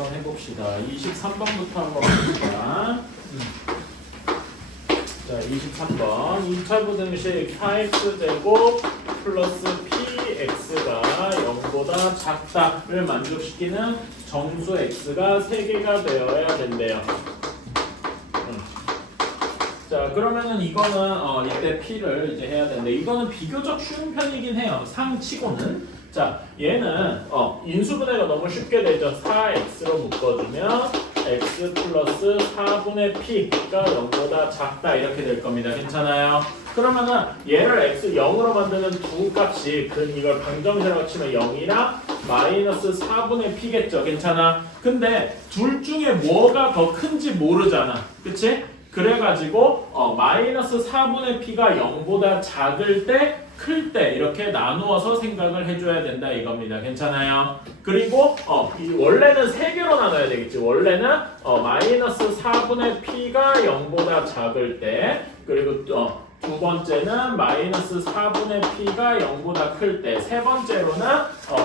한번 해봅시다. 23번부터 한번 봅시다. 자, 23번 2차 부등식 4x제곱 플러스 px가 0보다 작다를 만족시키는 정수 x가 3개가 되어야 된대요. 자, 그러면은 이거는 이때 p를 이제 해야 되는데 이거는 비교적 쉬운 편이긴 해요. 상치고는. 자, 얘는 인수분해가 너무 쉽게 되죠. 4x로 묶어주면 x 플러스 4분의 p가 0보다 작다 이렇게 될 겁니다. 괜찮아요? 그러면은 얘를 x 0으로 만드는 두 값이 이걸 방정식이라고 치면 0이랑 마이너스 4분의 p겠죠. 괜찮아? 근데 둘 중에 뭐가 더 큰지 모르잖아. 그치? 그래가지고 마이너스 4분의 p가 0보다 작을 때 클 때 이렇게 나누어서 생각을 해줘야 된다 이겁니다. 괜찮아요? 그리고 원래는 3개로 나눠야 되겠지. 원래는 마이너스 4분의 p가 0보다 작을 때 그리고 두 번째는 마이너스 4분의 p가 0보다 클 때, 세 번째로는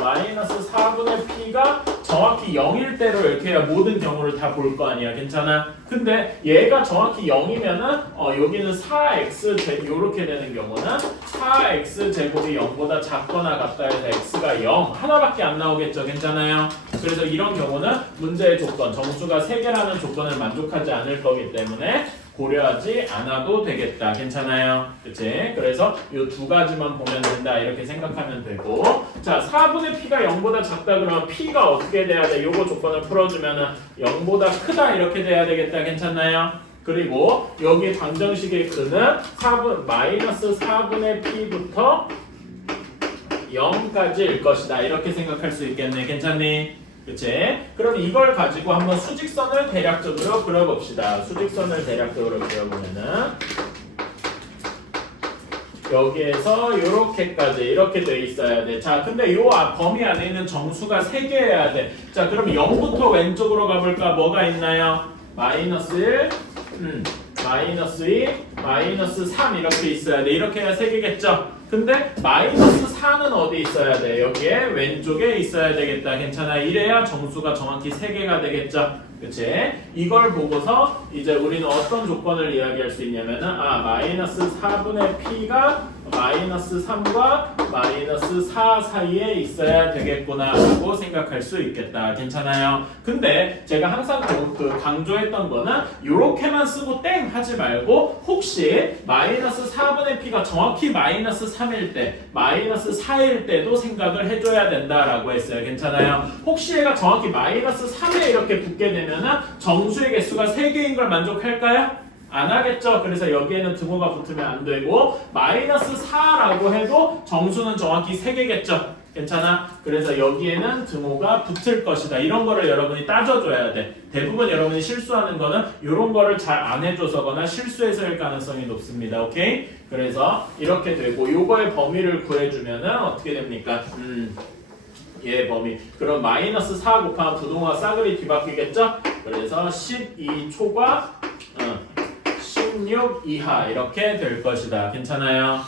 마이너스 4분의 p가 정확히 0일 때로 이렇게 해야 모든 경우를 다 볼 거 아니야. 괜찮아? 근데 얘가 정확히 0이면은 여기는 4x 이렇게 되는 경우는 4x 제곱이 0보다 작거나 같다 해서 x가 0 하나밖에 안 나오겠죠. 괜찮아요? 그래서 이런 경우는 문제의 조건, 정수가 3개라는 조건을 만족하지 않을 거기 때문에 고려하지 않아도 되겠다. 괜찮아요? 그치? 그래서 이 두 가지만 보면 된다. 이렇게 생각하면 되고. 자, 4분의 p가 0보다 작다 그러면 p가 어떻게 돼야 돼? 요거 조건을 풀어주면은 0보다 크다. 이렇게 돼야 되겠다. 괜찮나요? 그리고 여기 방정식의 근은 마이너스 4분의 p부터 0까지일 것이다. 이렇게 생각할 수 있겠네. 괜찮니? 그치? 그럼 이걸 가지고 한번 수직선을 대략적으로 그려봅시다. 수직선을 대략적으로 그려보면은 여기에서 요렇게까지 이렇게 돼 있어야 돼. 자, 근데 요 범위 안에 있는 정수가 3개여야 돼. 자, 그럼 0부터 왼쪽으로 가볼까? 뭐가 있나요? 마이너스 1, 마이너스 2, 마이너스 3 이렇게 있어야 돼. 이렇게 해야 3개겠죠? 근데 마이너스 4는 어디 있어야 돼? 여기에 왼쪽에 있어야 되겠다. 괜찮아? 이래야 정수가 정확히 3개가 되겠죠? 그치? 이걸 보고서 이제 우리는 어떤 조건을 이야기할 수 있냐면은 마이너스 4분의 p가 마이너스 3과 마이너스 4 사이에 있어야 되겠구나 라고 생각할 수 있겠다. 괜찮아요? 근데 제가 항상 강조했던 거는 요렇게만 쓰고 땡 하지 말고 혹시 마이너스 4분의 p가 정확히 마이너스 3일 때 마이너스 4일 때도 생각을 해줘야 된다라고 했어요. 괜찮아요? 혹시 얘가 정확히 마이너스 3에 이렇게 붙게 되면은 정수의 개수가 3개인 걸 만족할까요? 안 하겠죠. 그래서 여기에는 등호가 붙으면 안 되고 마이너스 4라고 해도 정수는 정확히 3개겠죠. 괜찮아? 그래서 여기에는 등호가 붙을 것이다. 이런 거를 여러분이 따져줘야 돼. 대부분 여러분이 실수하는 거는 이런 거를 잘 안 해줘서거나 실수해서일 가능성이 높습니다. 오케이? 그래서 이렇게 되고 요거의 범위를 구해주면은 어떻게 됩니까? 얘 범위. 그럼 마이너스 4 곱하면 부동호가 싸그리 뒤바뀌겠죠? 그래서 12초과 16 이하 이렇게 될 것이다. 괜찮아요?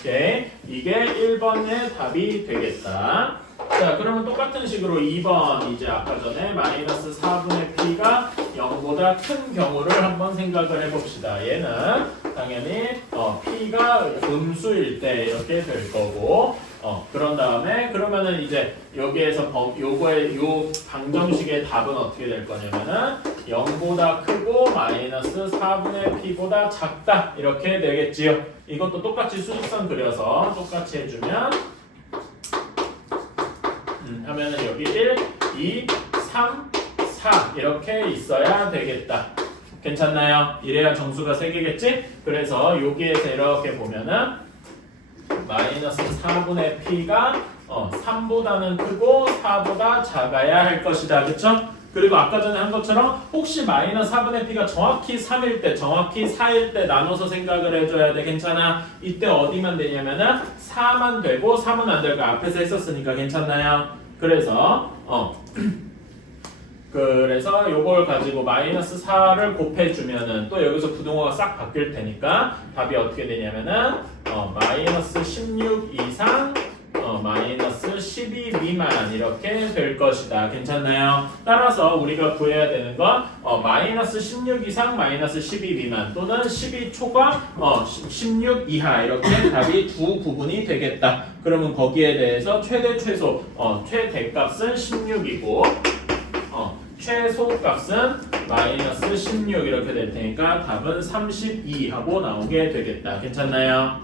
오케이. 이게 1번의 답이 되겠다. 자, 그러면 똑같은 식으로 2번 이제 아까 전에 마이너스 4분의 p가 0보다 큰 경우를 한번 생각을 해봅시다. 얘는 당연히 p가 음수일 때 이렇게 될 거고 그런 다음에 그러면은 이제 여기에서 요거의 요 방정식의 답은 어떻게 될 거냐면은 0보다 크고 마이너스 4분의 p보다 작다 이렇게 되겠지요. 이것도 똑같이 수직선 그려서 똑같이 해주면 하면은 여기 1, 2, 3, 4 이렇게 있어야 되겠다. 괜찮나요? 이래야 정수가 3개겠지? 그래서 여기에서 이렇게 보면은 마이너스 4분의 p가 3보다는 크고 4보다 작아야 할 것이다. 그쵸? 그리고 아까 전에 한 것처럼 혹시 마이너스 4분의 p가 정확히 3일 때, 정확히 4일 때 나눠서 생각을 해줘야 돼. 괜찮아? 이때 어디만 되냐면은 4만 되고 3은 안 되고 앞에서 했었으니까 괜찮나요? 그래서 그래서 요걸 가지고 마이너스 4를 곱해주면은 또 여기서 부동호가 싹 바뀔 테니까 답이 어떻게 되냐면은 마이너스 16 이상 마이너스 12 미만 이렇게 될 것이다. 괜찮나요? 따라서 우리가 구해야 되는 건 마이너스 16 이상 마이너스 12 미만 또는 12 초과 16 이하 이렇게 답이 두 부분이 되겠다. 그러면 거기에 대해서 최대 최소 최대값은 16이고 최소값은 마이너스 16 이렇게 될 테니까 답은 32 하고 나오게 되겠다. 괜찮나요?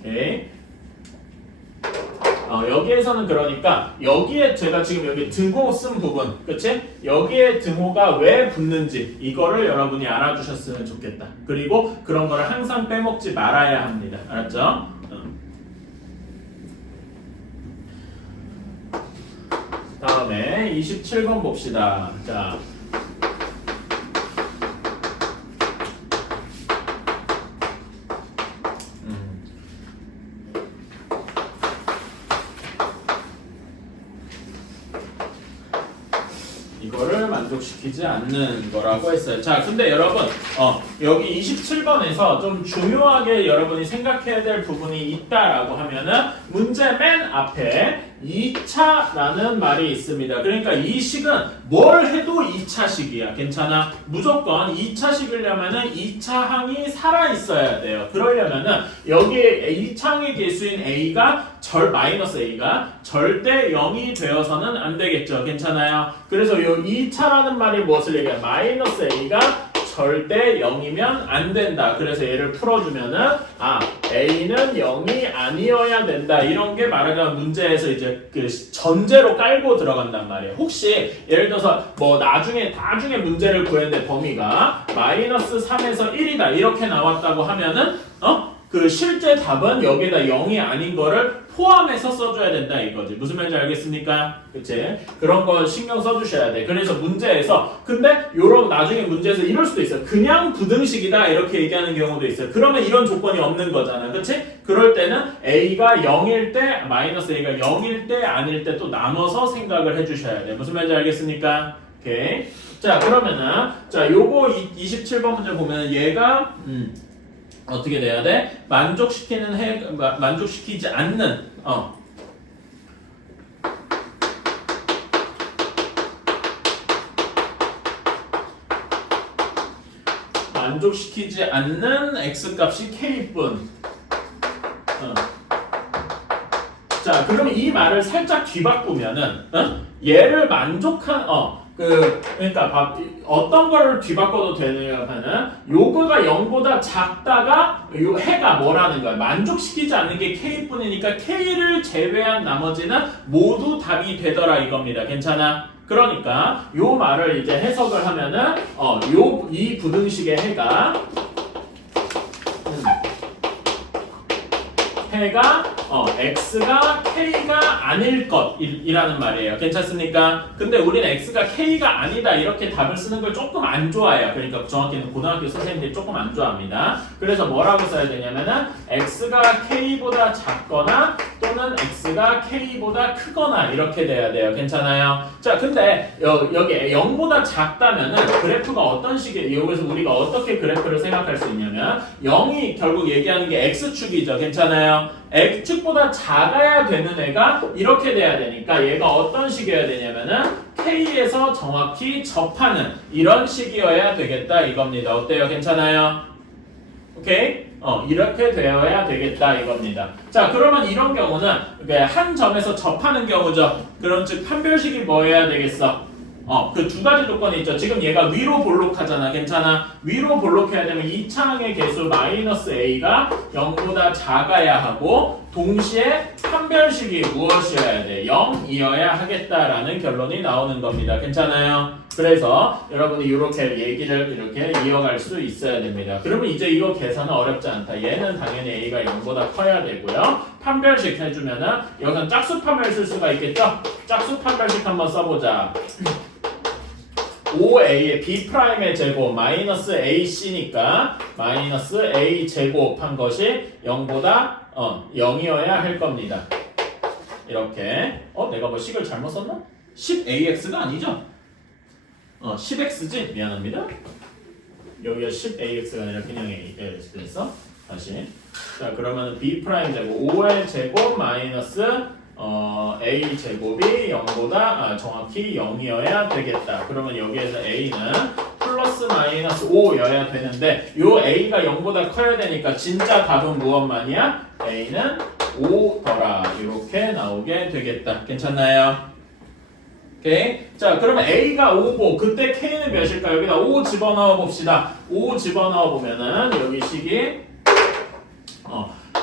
오케이. 여기에서는 그러니까 여기에 제가 지금 여기 등호 쓴 부분 그치? 여기에 등호가 왜 붙는지 이거를 여러분이 알아주셨으면 좋겠다. 그리고 그런 거를 항상 빼먹지 말아야 합니다. 알았죠? 다음에 27번 봅시다. 자, 이거를 만족시키지 않는 거라고 했어요. 자, 근데 여러분, 여기 27번에서 좀 중요하게 여러분이 생각해야 될 부분이 있다라고 하면은 문제 맨 앞에 2차라는 말이 있습니다. 그러니까 이 식은 뭘 해도 2차식이야. 괜찮아? 무조건 2차식이려면은 2차 항이 살아있어야 돼요. 그러려면은 여기에 2차항의 개수인 A가 마이너스 A가 절대 0이 되어서는 안 되겠죠. 괜찮아요? 그래서 이 2차라는 말이 무엇을 얘기해? 마이너스 A가 절대 0이면 안 된다. 그래서 얘를 풀어주면은 A는 0이 아니어야 된다. 이런 게 말하자면 문제에서 이제 그 전제로 깔고 들어간단 말이에요. 혹시 예를 들어서 뭐 나중에 문제를 구했는데 범위가 마이너스 3에서 1이다 이렇게 나왔다고 하면은 그 실제 답은 여기에다 0이 아닌 거를 포함해서 써줘야 된다 이거지. 무슨 말인지 알겠습니까? 그치? 그런 거 신경 써주셔야 돼. 그래서 문제에서 근데 요런 나중에 문제에서 이럴 수도 있어요. 그냥 부등식이다 이렇게 얘기하는 경우도 있어요. 그러면 이런 조건이 없는 거잖아. 그치? 그럴 때는 A가 0일 때 마이너스 A가 0일 때 아닐 때 또 나눠서 생각을 해주셔야 돼. 무슨 말인지 알겠습니까? 오케이. 자 그러면은 자 요거 27번 문제 보면 얘가 어떻게 돼야 돼? 만족시키지 않는 만족시키지 않는 x값이 k뿐. 자, 그러면 이 말을 살짝 뒤바꾸면은 얘를 만족한 그러니까 어떤 걸 뒤바꿔도 되냐면은 요거가 0보다 작다가 요 해가 뭐라는 거야? 만족시키지 않는 게 k뿐이니까 k를 제외한 나머지는 모두 답이 되더라 이겁니다. 괜찮아? 그러니까 요 말을 이제 해석을 하면은 이 부등식의 해가 x가 k가 아닐 것이라는 말이에요. 괜찮습니까? 근데 우리는 x가 k가 아니다 이렇게 답을 쓰는 걸 조금 안 좋아해요. 그러니까 정확히는 고등학교 선생님들이 조금 안 좋아합니다. 그래서 뭐라고 써야 되냐면은 x가 k보다 작거나 또는 x가 k보다 크거나 이렇게 돼야 돼요. 괜찮아요? 자, 근데 여기 0보다 작다면은 그래프가 어떤 식의 여기서 우리가 어떻게 그래프를 생각할 수 있냐면 0이 결국 얘기하는 게 x축이죠. 괜찮아요? x축보다 작아야 되는 애가 이렇게 돼야 되니까 얘가 어떤 식이어야 되냐면은 k에서 정확히 접하는 이런 식이어야 되겠다 이겁니다. 어때요? 괜찮아요? 오케이? 이렇게 되어야 되겠다 이겁니다. 자, 그러면 이런 경우는 한 점에서 접하는 경우죠. 그럼 즉 판별식이 뭐여야 되겠어? 그 두 가지 조건이 있죠. 지금 얘가 위로 볼록하잖아. 괜찮아? 위로 볼록해야 되면 2차항의 개수 마이너스 a가 0보다 작아야 하고 동시에 판별식이 무엇이어야 돼? 0이어야 하겠다라는 결론이 나오는 겁니다. 괜찮아요? 그래서 여러분이 이렇게 얘기를 이렇게 이어갈 수 있어야 됩니다. 그러면 이제 이거 계산은 어렵지 않다. 얘는 당연히 a가 0보다 커야 되고요. 판별식 해주면은 여기서 짝수 판별 쓸 수가 있겠죠? 짝수 판별식 한번 써보자. 5a의 b'의 제곱 마이너스 ac니까 마이너스 a 제곱한 것이 0보다 0이어야 할 겁니다. 이렇게 내가 뭐 식을 잘못 썼나? 10ax가 아니죠? 10x지? 미안합니다. 여기가 10ax가 아니라 그냥 a였어. 다시. 자, 그러면 b' 제곱 5의 제곱 마이너스 a 제곱이 0보다 정확히 0이어야 되겠다. 그러면 여기에서 a는 플러스 마이너스 5여야 되는데 요 a가 0보다 커야 되니까 진짜 답은 무엇만이야? a는 5더라. 이렇게 나오게 되겠다. 괜찮나요? 오케이. 자, 그러면 a가 5고 그때 k는 몇일까? 여기다 5 집어넣어 봅시다. 5 집어넣어 보면은 여기 식이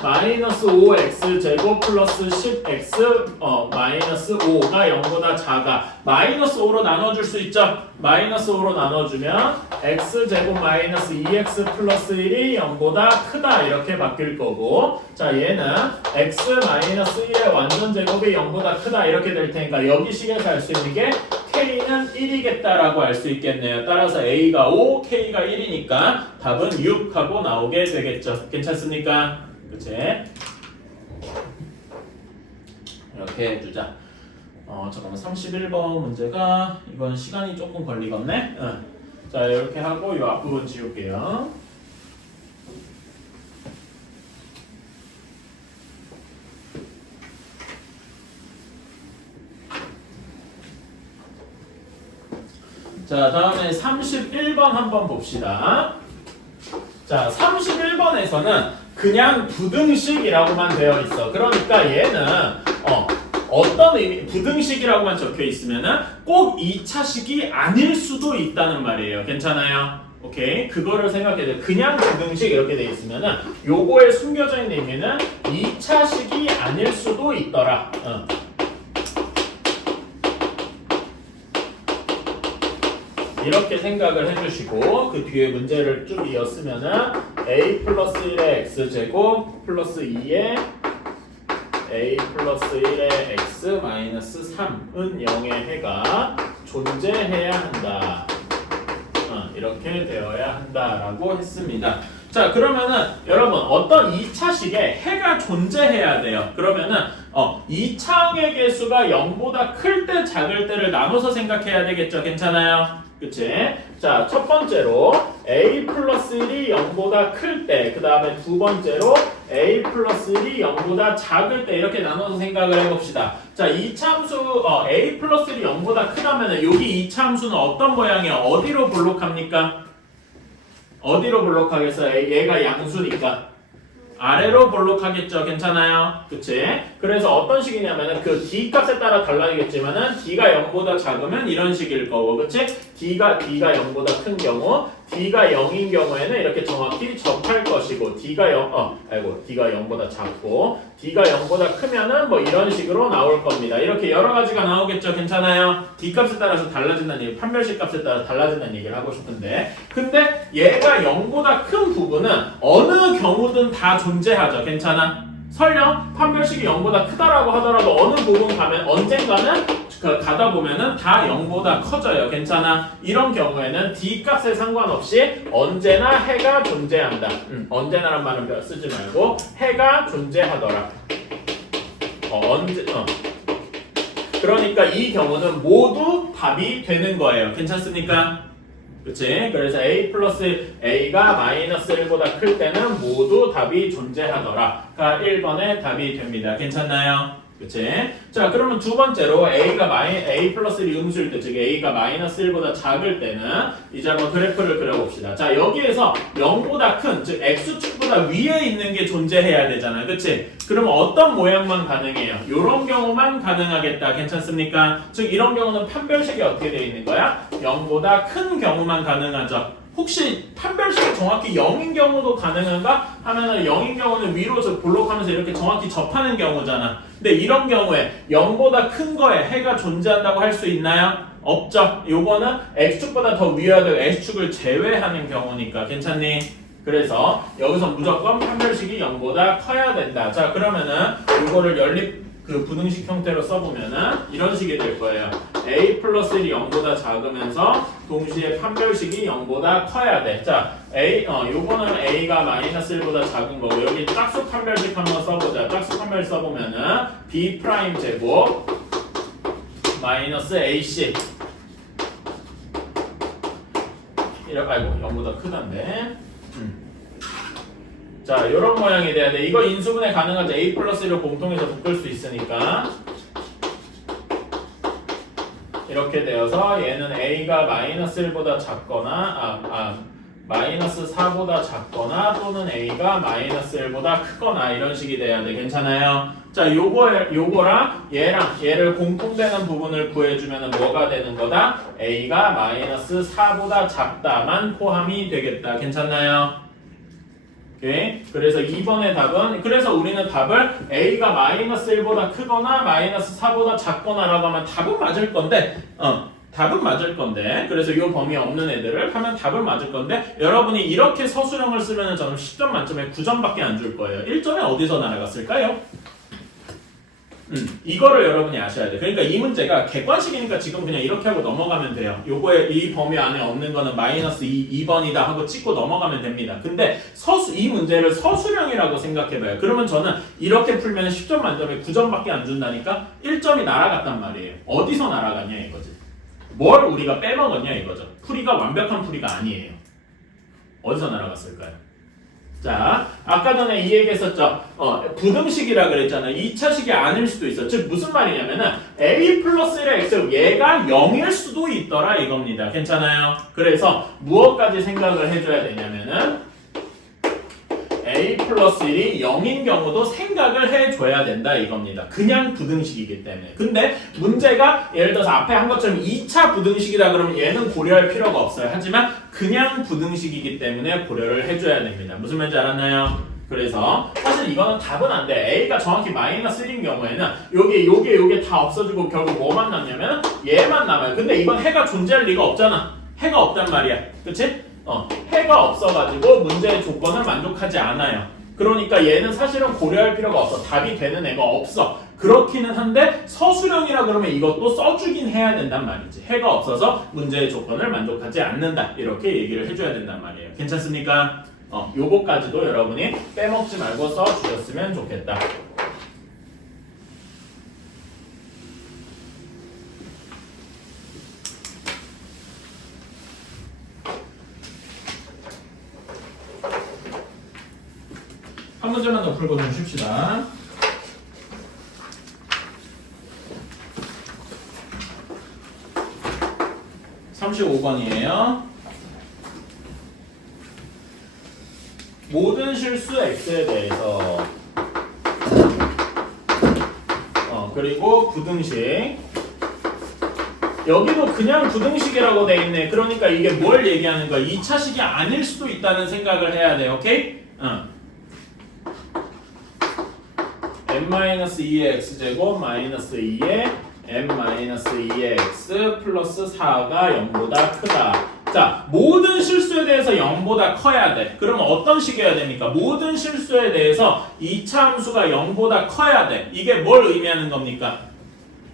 마이너스 5x 제곱 플러스 10x 마이너스 5가 0보다 작아. 마이너스 5로 나눠줄 수 있죠? 마이너스 5로 나눠주면 x 제곱 마이너스 2x 플러스 1이 0보다 크다 이렇게 바뀔 거고, 자 얘는 x 마이너스 1의 완전 제곱이 0보다 크다 이렇게 될 테니까 여기 식에서 알 수 있는 게 k는 1이겠다라고 알 수 있겠네요. 따라서 a가 5, k가 1이니까 답은 6하고 나오게 되겠죠. 괜찮습니까? 그치? 이렇게 해주자. 잠깐만 31번 문제가 이건 시간이 조금 걸리겠네? 자 이렇게 하고 이 앞부분 지울게요. 자 다음에 31번 한번 봅시다. 자 31번에서는 그냥 부등식이라고만 되어 있어. 그러니까 얘는 어떤 의미, 부등식이라고만 적혀 있으면은 꼭 2차식이 아닐 수도 있다는 말이에요. 괜찮아요? 오케이. 그거를 생각해야 돼. 그냥 부등식 이렇게 돼 있으면은 요거에 숨겨져 있는 의미는 2차식이 아닐 수도 있더라. 이렇게 생각을 해주시고 그 뒤에 문제를 쭉 이었으면은 a 플러스 1의 x제곱 플러스 2의 a 플러스 1의 x 마이너스 3은 0의 해가 존재해야 한다. 이렇게 되어야 한다라고 했습니다. 자 그러면은 여러분 어떤 2차식에 해가 존재해야 돼요. 그러면은 2차항의 개수가 0보다 클 때 작을 때를 나눠서 생각해야 되겠죠. 괜찮아요? 그치? 자, 첫 번째로 a 플러스 1이 0보다 클 때, 그 다음에 두 번째로 a 플러스 1이 0보다 작을 때 이렇게 나눠서 생각을 해봅시다. 자, 이차함수 a 플러스 1이 0보다 크다면은 여기 이차함수는 어떤 모양이야? 어디로 볼록합니까? 어디로 볼록하겠어요? 얘가 양수니까. 아래로 볼록하겠죠. 괜찮아요? 그치? 그래서 어떤 식이냐면은 그 d 값에 따라 달라지겠지만은 d가 0보다 작으면 이런 식일 거고, 그치? d가 0보다 큰 경우, d가 0인 경우에는 이렇게 정확히 접할 것이고, d가 0보다 작고, d가 0보다 크면은 뭐 이런 식으로 나올 겁니다. 이렇게 여러 가지가 나오겠죠. 괜찮아요? d 값에 따라서 달라진다는 얘기, 판별식 값에 따라 달라진다는 얘기를 하고 싶은데, 근데 얘가 0보다 큰 부분은 어느 경우든 다 존재하죠. 괜찮아? 설령 판별식이 0보다 크다라고 하더라도 어느 부분 가면 언젠가는 가다 보면은 다 0보다 커져요. 괜찮아? 이런 경우에는 d 값에 상관없이 언제나 해가 존재한다. 언제나란 말은 쓰지 말고 해가 존재하더라. 그러니까 이 경우는 모두 답이 되는 거예요. 괜찮습니까? 그치? 그래서 a 플러스 a가 마이너스 1보다 클 때는 모두 답이 존재하더라.가 1번의 답이 됩니다. 괜찮나요? 그치? 자, 그러면 두 번째로 a 플러스 1이 음수일 때, 즉 a가 마이너스 1보다 작을 때는 이제 한번 그래프를 그려봅시다. 자, 여기에서 0보다 큰, 즉 x축보다 위에 있는 게 존재해야 되잖아요. 그치? 그러면 어떤 모양만 가능해요? 이런 경우만 가능하겠다. 괜찮습니까? 즉 이런 경우는 판별식이 어떻게 되어 있는 거야? 0보다 큰 경우만 가능하죠. 혹시 판별식이 정확히 0인 경우도 가능한가? 하면은 0인 경우는 위로 볼록하면서 이렇게 정확히 접하는 경우잖아. 근데 이런 경우에 0보다 큰 거에 해가 존재한다고 할 수 있나요? 없죠. 요거는 x축보다 더 위여야 되고 x축을 제외하는 경우니까. 괜찮니? 그래서 여기서 무조건 판별식이 0보다 커야 된다. 자, 그러면은 이거를 연립 부등식 형태로 써보면은 이런 식이 될 거예요. a 플러스 1이 0보다 작으면서 동시에 판별식이 0보다 커야 돼. 자, 요거는 a가 마이너스 1보다 작은 거고, 여기 짝수 판별식 한번 써보자. 짝수 판별식 써보면은 b 프라임 제곱 마이너스 ac 이렇게, 0보다 크단데. 자, 이런 모양이 돼야 돼. 이거 인수분해 가능하지. a 플러스 1을 공통해서 묶을 수 있으니까. 이렇게 되어서 얘는 a가 마이너스 1보다 작거나 마이너스 4보다 작거나 또는 a가 마이너스 1보다 크거나 이런 식이 돼야 돼. 괜찮아요? 자, 요거랑 얘를 공통되는 부분을 구해주면 뭐가 되는 거다? a가 마이너스 4보다 작다만 포함이 되겠다. 괜찮나요? 오케이. 그래서 2번의 답은, 그래서 우리는 답을 a가 마이너스 1보다 크거나 마이너스 4보다 작거나 라고 하면 답은 맞을 건데 답은 맞을 건데, 그래서 이 범위 없는 애들을 하면 답은 맞을 건데, 여러분이 이렇게 서술형을 쓰면 저는 10점 만점에 9점밖에 안 줄 거예요. 1점에 어디서 날아갔을까요? 이거를 여러분이 아셔야 돼. 그러니까 이 문제가 객관식이니까 지금 그냥 이렇게 하고 넘어가면 돼요. 요거에 이 범위 안에 없는 거는 마이너스 2번이다 하고 찍고 넘어가면 됩니다. 근데 이 문제를 서술형이라고 생각해봐요. 그러면 저는 이렇게 풀면 10점 만점에 9점밖에 안 준다니까 1점이 날아갔단 말이에요. 어디서 날아갔냐 이거지. 뭘 우리가 빼먹었냐 이거죠. 풀이가 완벽한 풀이가 아니에요. 어디서 날아갔을까요? 자, 아까 전에 이 얘기 했었죠. 부등식이라 그랬잖아요. 2차식이 아닐 수도 있어. 즉 무슨 말이냐면은 a 플러스 1의 x 얘가 0일 수도 있더라 이겁니다. 괜찮아요? 그래서 무엇까지 생각을 해줘야 되냐면은 a 플러스 1이 0인 경우도 생각을 해줘야 된다 이겁니다. 그냥 부등식이기 때문에. 근데 문제가 예를 들어서 앞에 한 것처럼 2차 부등식이다 그러면 얘는 고려할 필요가 없어요. 하지만 그냥 부등식이기 때문에 고려를 해줘야 됩니다. 무슨 말인지 알았나요? 그래서 사실 이거는 답은 안 돼. a가 정확히 마이너스 1인 경우에는 요게 다 없어지고 결국 뭐만 남냐면 얘만 남아요. 근데 이건 해가 존재할 리가 없잖아. 해가 없단 말이야. 그치? 해가 없어가지고 문제의 조건을 만족하지 않아요. 그러니까 얘는 사실은 고려할 필요가 없어. 답이 되는 애가 없어. 그렇기는 한데 서술형이라 그러면 이것도 써주긴 해야 된단 말이지. 해가 없어서 문제의 조건을 만족하지 않는다. 이렇게 얘기를 해줘야 된단 말이에요. 괜찮습니까? 요거까지도 여러분이 빼먹지 말고 써주셨으면 좋겠다. 한 문제만 더 풀고 좀 쉽시다. (35번이에요) 모든 실수 x에 대해서 그리고 부등식, 여기도 그냥 부등식이라고 돼 있네. 그러니까 이게 뭘 얘기하는 거야? 2차식이 아닐 수도 있다는 생각을 해야 돼. 오케이? n-2의 x제곱 마이너스 2의 n-2의 x 플러스 4가 0보다 크다. 자, 모든 실수에 대해서 0보다 커야 돼. 그러면 어떤 식이어야 됩니까? 모든 실수에 대해서 2차 함수가 0보다 커야 돼. 이게 뭘 의미하는 겁니까?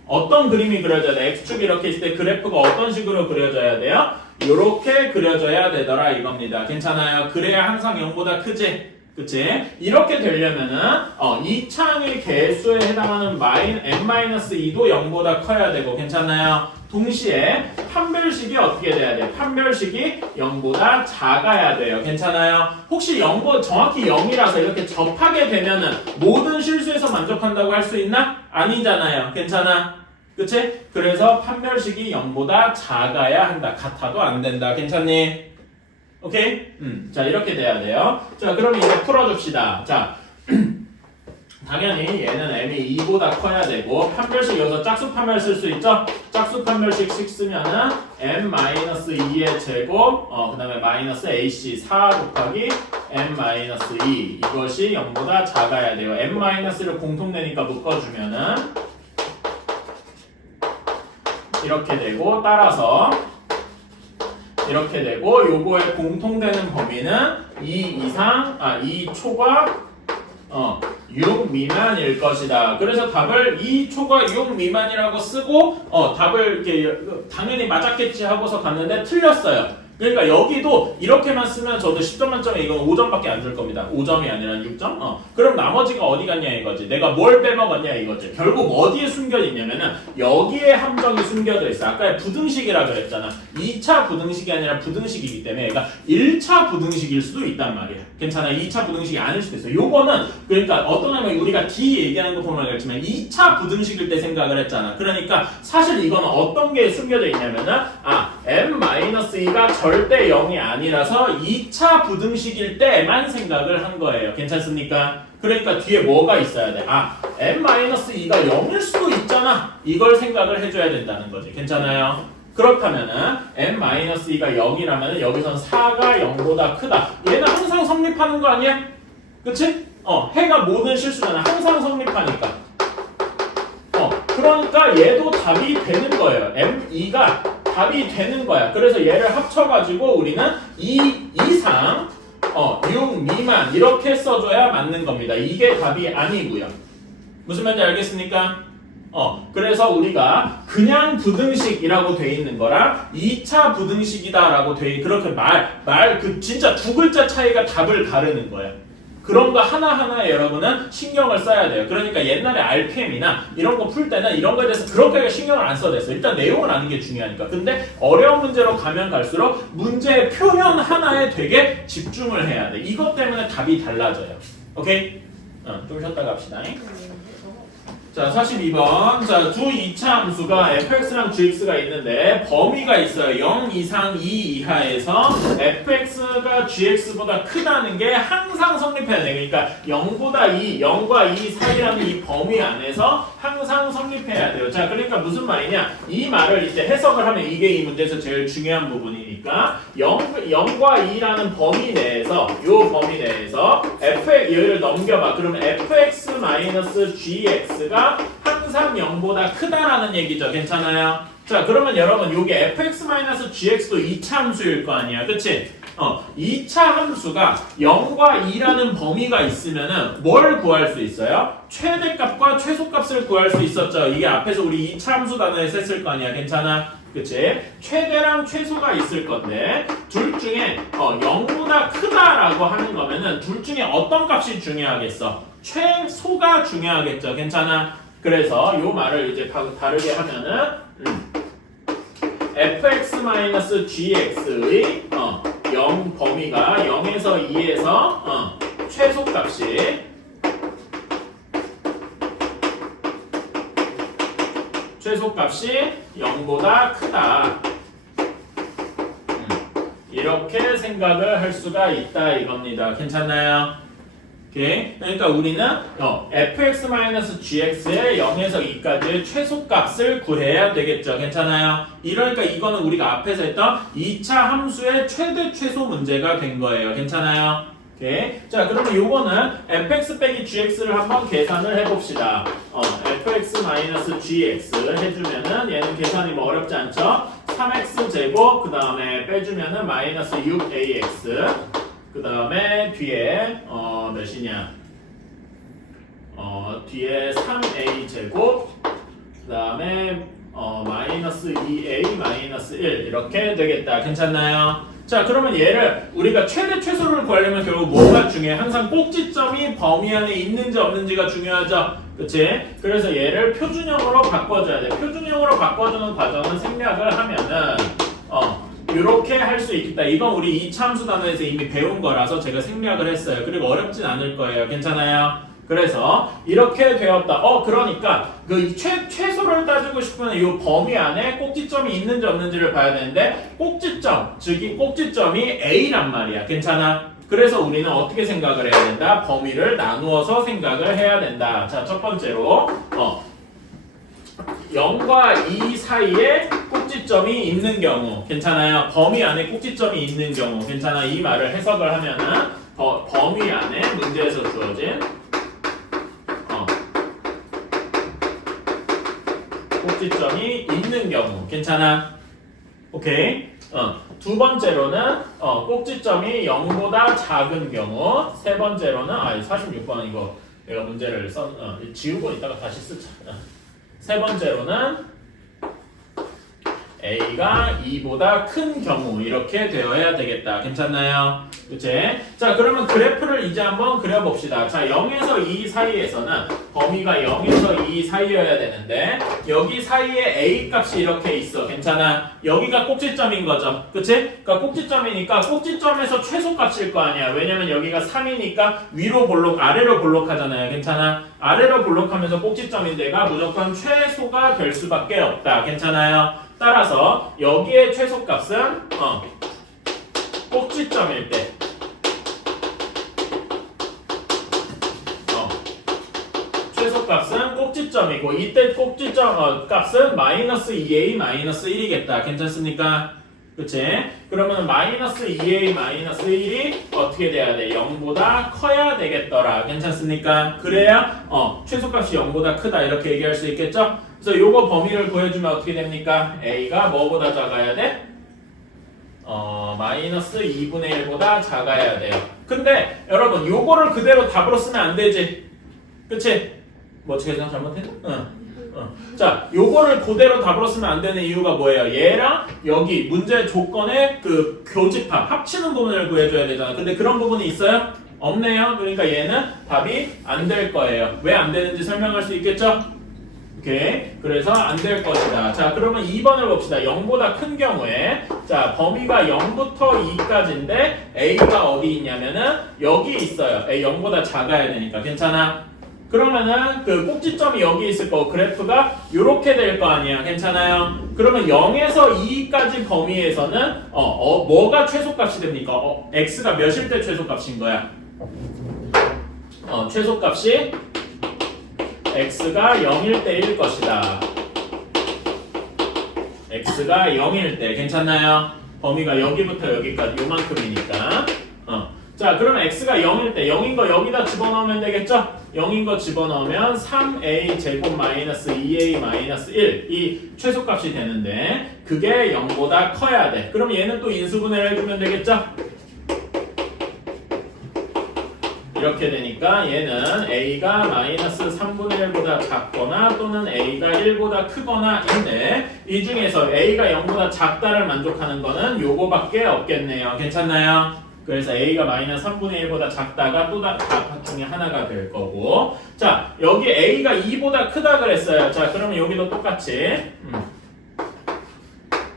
어떤 그림이 그려져야 돼? x축이 이렇게 있을 때 그래프가 어떤 식으로 그려져야 돼요? 이렇게 그려져야 되더라 이겁니다. 괜찮아요? 그래야 항상 0보다 크지? 그치? 이렇게 되려면은 2차항의 개수에 해당하는 n-2도 0보다 커야 되고, 괜찮나요? 동시에 판별식이 어떻게 돼야 돼요? 판별식이 0보다 작아야 돼요. 괜찮아요? 혹시 0보다 정확히 0이라서 이렇게 접하게 되면은 모든 실수에서 만족한다고 할 수 있나? 아니잖아요. 괜찮아? 그치? 그래서 판별식이 0보다 작아야 한다. 같아도 안 된다. 괜찮니? 오케이? 자, 이렇게 돼야 돼요. 자, 그럼 이제 풀어줍시다. 자, 당연히 얘는 m이 2보다 커야 되고, 판별식 여기서 짝수 판별 쓸 수 있죠? 짝수 판별식씩 쓰면은 m-2의 제곱, 그 다음에 마이너스 ac 4 곱하기 m-2 이것이 0보다 작아야 돼요. m-를 공통되니까 묶어주면은 이렇게 되고, 따라서 이렇게 되고, 요거의 공통되는 범위는 2 초과 6 미만일 것이다. 그래서 답을 2 초과 6 미만이라고 쓰고 답을 이렇게 당연히 맞았겠지 하고서 갔는데 틀렸어요. 그러니까 여기도 이렇게만 쓰면 저도 10점 만점에 이건 5점밖에 안 줄 겁니다. 5점이 아니라 6점? 그럼 나머지가 어디 갔냐 이거지. 내가 뭘 빼먹었냐 이거지. 결국 어디에 숨겨져 있냐면은 여기에 함정이 숨겨져 있어. 아까 부등식이라 그랬잖아. 2차 부등식이 아니라 부등식이기 때문에 그러니까 1차 부등식일 수도 있단 말이야. 괜찮아. 2차 부등식이 아닐 수도 있어. 요거는 그러니까 어떤 하면 우리가 D 얘기하는 거 보면 알겠지만 2차 부등식일 때 생각을 했잖아. 그러니까 사실 이거는 어떤 게 숨겨져 있냐면은 m-2가 절대 0이 아니라서 2차 부등식일 때만 생각을 한 거예요. 괜찮습니까? 그러니까 뒤에 뭐가 있어야 돼? m-2가 0일 수도 있잖아. 이걸 생각을 해줘야 된다는 거지. 괜찮아요? 그렇다면은 m-2가 0이라면은 여기선 4가 0보다 크다. 얘는 항상 성립하는 거 아니야? 그치? 해가 모든 실수잖아. 항상 성립하니까. 그러니까 얘도 답이 되는 거예요. m2가 답이 되는 거야. 그래서 얘를 합쳐가지고 우리는 2 이상, 6 미만 이렇게 써줘야 맞는 겁니다. 이게 답이 아니고요. 무슨 말인지 알겠습니까? 그래서 우리가 그냥 부등식이라고 돼 있는 거랑 2차 부등식이다라고 그렇게 진짜 두 글자 차이가 답을 가르는 거야. 그런 거 하나하나에 여러분은 신경을 써야 돼요. 그러니까 옛날에 RPM이나 이런 거 풀 때는 이런 거에 대해서 그렇게 신경을 안 써도 됐어. 일단 내용을 아는 게 중요하니까. 근데 어려운 문제로 가면 갈수록 문제의 표현 하나에 되게 집중을 해야 돼. 이것 때문에 답이 달라져요. 오케이? 좀 쉬었다 갑시다. 자, 42번. 자, 두 2차 함수가 fx랑 gx가 있는데 범위가 있어요. 0 이상 2 이하에서 fx가 gx보다 크다는 게 항상 성립해야 돼. 그러니까 0보다 2, 0과 2 사이라는 이 범위 안에서 항상 성립해야 돼요. 자, 그러니까 무슨 말이냐? 이 말을 이제 해석을 하면 이게 이 문제에서 제일 중요한 부분이니까 0과 2라는 범위 내에서 얘를 넘겨봐. 그러면 fx-gx가 항상 0보다 크다라는 얘기죠. 괜찮아요? 자, 그러면 여러분 요게 fx-gx도 2차 함수일 거 아니야. 그치? 2차 함수가 0과 2라는 범위가 있으면은 뭘 구할 수 있어요? 최대값과 최소값을 구할 수 있었죠. 이게 앞에서 우리 2차 함수 단어에서 했을 거 아니야. 괜찮아? 그치? 최대랑 최소가 있을 건데 둘 중에 0보다 크다라고 하는 거면은 둘 중에 어떤 값이 중요하겠어? 최소가 중요하겠죠. 괜찮아? 그래서 요 말을 이제 다르게 하면은 fx-gx의 0 범위가 0에서 2에서 최소값이 0보다 크다. 이렇게 생각을 할 수가 있다 이겁니다. 괜찮나요? 오케이. 그러니까 우리는 fx-gx의 0에서 2까지의 최소값을 구해야 되겠죠. 괜찮아요? 이러니까 이거는 우리가 앞에서 했던 2차 함수의 최대 최소 문제가 된 거예요. 괜찮아요? 오케이. 자, 그러면 요거는 fx 빼기 gx를 한번 계산을 해봅시다. fx-gx 해주면은 얘는 계산이 뭐 어렵지 않죠? 3x 제곱 그 다음에 빼주면은 마이너스 6ax 그 다음에 뒤에 몇이냐? 뒤에 3a 제곱 그 다음에 마이너스 2a 마이너스 1 이렇게 되겠다. 괜찮나요? 자, 그러면 얘를 우리가 최대 최소를 구하려면 결국 뭐가 중요해? 항상 꼭지점이 범위 안에 있는지 없는지가 중요하죠. 그치? 그래서 얘를 표준형으로 바꿔줘야 돼. 표준형으로 바꿔주는 과정은 생략을 하면은 이렇게 할 수 있겠다. 이건 우리 2차 함수 단어에서 이미 배운 거라서 제가 생략을 했어요. 그리고 어렵진 않을 거예요. 괜찮아요? 그래서 이렇게 되었다. 그러니까 그 최소를 따지고 싶으면 이 범위 안에 꼭지점이 있는지 없는지를 봐야 되는데 꼭지점, 즉 이 꼭지점이 A란 말이야. 괜찮아? 그래서 우리는 어떻게 생각을 해야 된다? 범위를 나누어서 생각을 해야 된다. 자, 첫 번째로 0과 2 사이에 꼭지점이 있는 경우 괜찮아요? 범위 안에 꼭지점이 있는 경우 괜찮아? 이 말을 해석을 하면은 범위 안에 문제에서 주어진 꼭지점이 있는 경우 괜찮아? 오케이? 두 번째로는 꼭지점이 0보다 작은 경우 세 번째로는 46번 이거 내가 문제를 지우고 있다가 다시 쓰자. 세 번째로는 a가 2보다 큰 경우 이렇게 되어야 되겠다. 괜찮나요? 그치? 자, 그러면 그래프를 이제 한번 그려봅시다. 자, 0에서 2 사이에서는 범위가 0에서 2 사이여야 되는데 여기 사이에 a 값이 이렇게 있어. 괜찮아? 여기가 꼭지점인 거죠. 그치? 그러니까 꼭지점이니까 꼭지점에서 최소값일 거 아니야. 왜냐면 여기가 3이니까 위로 볼록, 아래로 볼록하잖아요. 괜찮아? 아래로 볼록하면서 꼭지점인 데가 무조건 최소가 될 수밖에 없다. 괜찮아요? 따라서 여기의 최소값은 꼭지점일 때 최소값은 꼭지점이고 이때 꼭지점 값은 마이너스 2a 마이너스 1이겠다. 괜찮습니까? 그치? 그러면 마이너스 2a 마이너스 1이 어떻게 돼야 돼? 0보다 커야 되겠더라. 괜찮습니까? 그래야 최소값이 0보다 크다 이렇게 얘기할 수 있겠죠? 그래서 요거 범위를 구해주면 어떻게 됩니까? a가 뭐보다 작아야 돼? 마이너스 2분의 1보다 작아야 돼요. 근데 여러분 요거를 그대로 답으로 쓰면 안 되지. 그치? 뭐 어떻게 생각 잘못했나? 자, 요거를 그대로 답으로 쓰면 안 되는 이유가 뭐예요? 얘랑 여기 문제 조건의 그 교집합, 합치는 부분을 구해줘야 되잖아. 근데 그런 부분이 있어요? 없네요. 그러니까 얘는 답이 안 될 거예요. 왜 안 되는지 설명할 수 있겠죠? 오케이. 그래서 안 될 것이다. 자, 그러면 2번을 봅시다. 0보다 큰 경우에 자, 범위가 0부터 2까지인데 a가 어디 있냐면은 여기 있어요. a 0보다 작아야 되니까. 괜찮아? 그러면은 그 꼭지점이 여기 있을 거고 그래프가 이렇게 될 거 아니야. 괜찮아요? 그러면 0에서 2까지 범위에서는 뭐가 최소값이 됩니까? x가 몇일 때 최소값인 거야? 최소값이 x가 0일 때일 것이다. x가 0일 때. 괜찮나요? 범위가 여기부터 여기까지 요만큼이니까. 자, 그러면 x가 0일 때 0인 거 여기다 집어넣으면 되겠죠? 0인 거 집어넣으면 3a 제곱 마이너스 2a 마이너스 1 이 최소값이 되는데 그게 0보다 커야 돼. 그럼 얘는 또 인수분해를 해주면 되겠죠? 이렇게 되니까 얘는 a가 마이너스 3분의 1보다 작거나 또는 a가 1보다 크거나인데 이 중에서 a가 0보다 작다를 만족하는 거는 요거밖에 없겠네요. 괜찮나요? 그래서 a가 마이너스 3분의 1보다 작다가 또 답 중에 하나가 될 거고 자 여기 a가 2보다 크다 그랬어요. 자 그러면 여기도 똑같이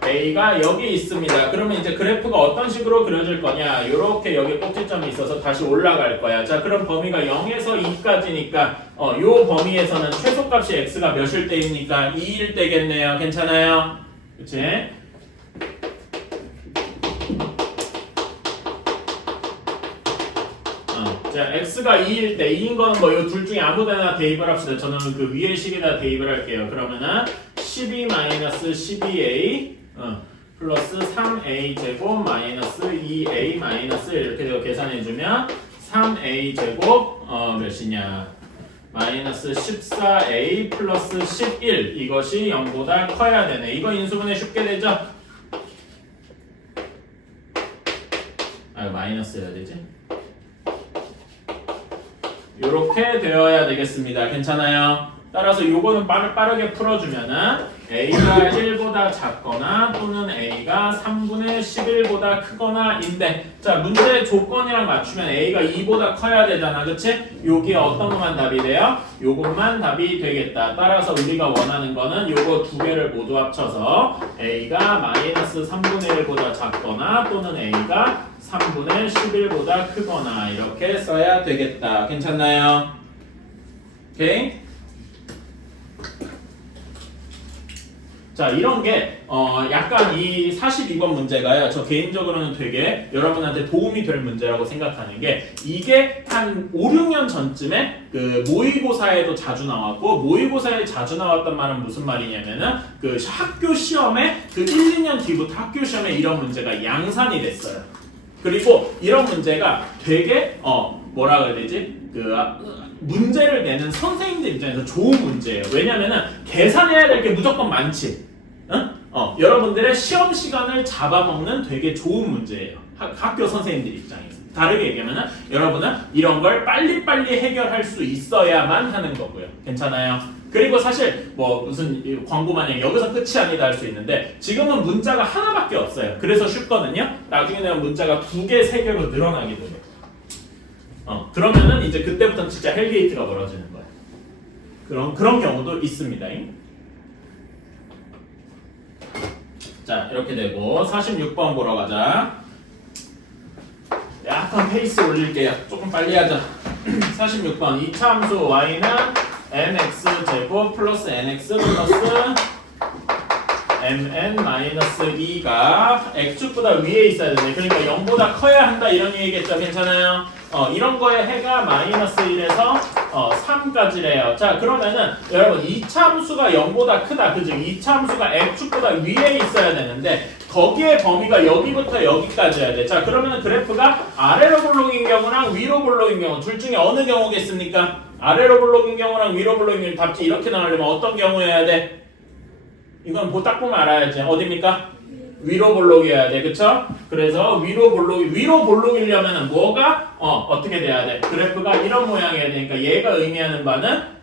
a가 여기 있습니다. 그러면 이제 그래프가 어떤 식으로 그려질 거냐 요렇게 여기 꼭지점이 있어서 다시 올라갈 거야. 자 그럼 범위가 0에서 2까지니까 요 범위에서는 최소값이 x가 몇일 때입니까? 2일 때겠네요. 괜찮아요? 그치? 자, x가 2일 때 2인 거는 뭐 이 둘 중에 아무데나 대입을 합시다. 저는 그 위의 식에다 대입을 할게요. 그러면은 12-12a 플러스 3a 제곱 마이너스 2a 마이너스 1 이렇게 되고 계산해주면 3a 제곱 몇이냐 마이너스 14a 플러스 11 이것이 0보다 커야 되네. 이거 인수분해 쉽게 되죠? 마이너스 해야 되지? 이렇게 되어야 되겠습니다. 괜찮아요? 따라서 요거는 빠르게 풀어주면은 a가 1보다 작거나 또는 a가 3분의 11보다 크거나인데 자 문제 조건이랑 맞추면 a가 2보다 커야 되잖아. 그치? 요게 어떤 것만 답이 돼요? 요것만 답이 되겠다. 따라서 우리가 원하는 거는 요거 두 개를 모두 합쳐서 a가 마이너스 3분의 1보다 작거나 또는 a가 3분의 11보다 크거나 이렇게 써야 되겠다. 괜찮나요? 오케이? 자 이런 게 약간 이 42번 문제가요. 저 개인적으로는 되게 여러분한테 도움이 될 문제라고 생각하는 게 이게 한 5, 6년 전쯤에 그 모의고사에도 자주 나왔고 모의고사에 자주 나왔단 말은 무슨 말이냐면은 그 학교 시험에 그 1, 2년 뒤부터 학교 시험에 이런 문제가 양산이 됐어요. 그리고 이런 문제가 되게 뭐라 그래야 되지? 그 문제를 내는 선생님들 입장에서 좋은 문제예요. 왜냐면은 계산해야 될 게 무조건 많지. 응? 여러분들의 시험 시간을 잡아먹는 되게 좋은 문제예요. 학교 선생님들 입장에서. 다르게 얘기하면은 여러분은 이런 걸 빨리빨리 해결할 수 있어야만 하는 거고요. 괜찮아요? 그리고 사실 뭐 무슨 광고 마냥 여기서 끝이 아니다 할 수 있는데 지금은 문자가 하나밖에 없어요. 그래서 쉽거든요. 나중에는 문자가 2개, 3개로 늘어나기도 해요. 그러면은 이제 그때부터 진짜 헬게이트가 벌어지는 거예요. 그런 경우도 있습니다. 자, 이렇게 되고 46번 보러 가자. 약간 페이스 올릴게요. 조금 빨리 하자. 46번 이차 함수 y는 mx 제곱 플러스 nx 플러스 mn 마이너스 2가 x축보다 위에 있어야 되네. 그러니까 0보다 커야 한다 이런 얘기겠죠. 괜찮아요? 이런 거에 해가 마이너스 1에서 3까지래요. 자, 그러면은 여러분 이차 함수가 0보다 크다. 그죠? 이차 함수가 x축보다 위에 있어야 되는데 거기에 범위가 여기부터 여기까지여야 돼. 자, 그러면은 그래프가 아래로 볼록인 경우랑 위로 볼록인 경우 둘 중에 어느 경우겠습니까? 아래로 볼록인 경우랑 위로 볼록인 경우 답지 이렇게 나오려면 어떤 경우여야 돼? 이건 딱 보면 알아야지. 어디입니까? 위로 볼록이어야 돼. 그쵸? 그래서 위로 볼록이려면 뭐가 어떻게 돼야 돼? 그래프가 이런 모양이어야 되니까 얘가 의미하는 바는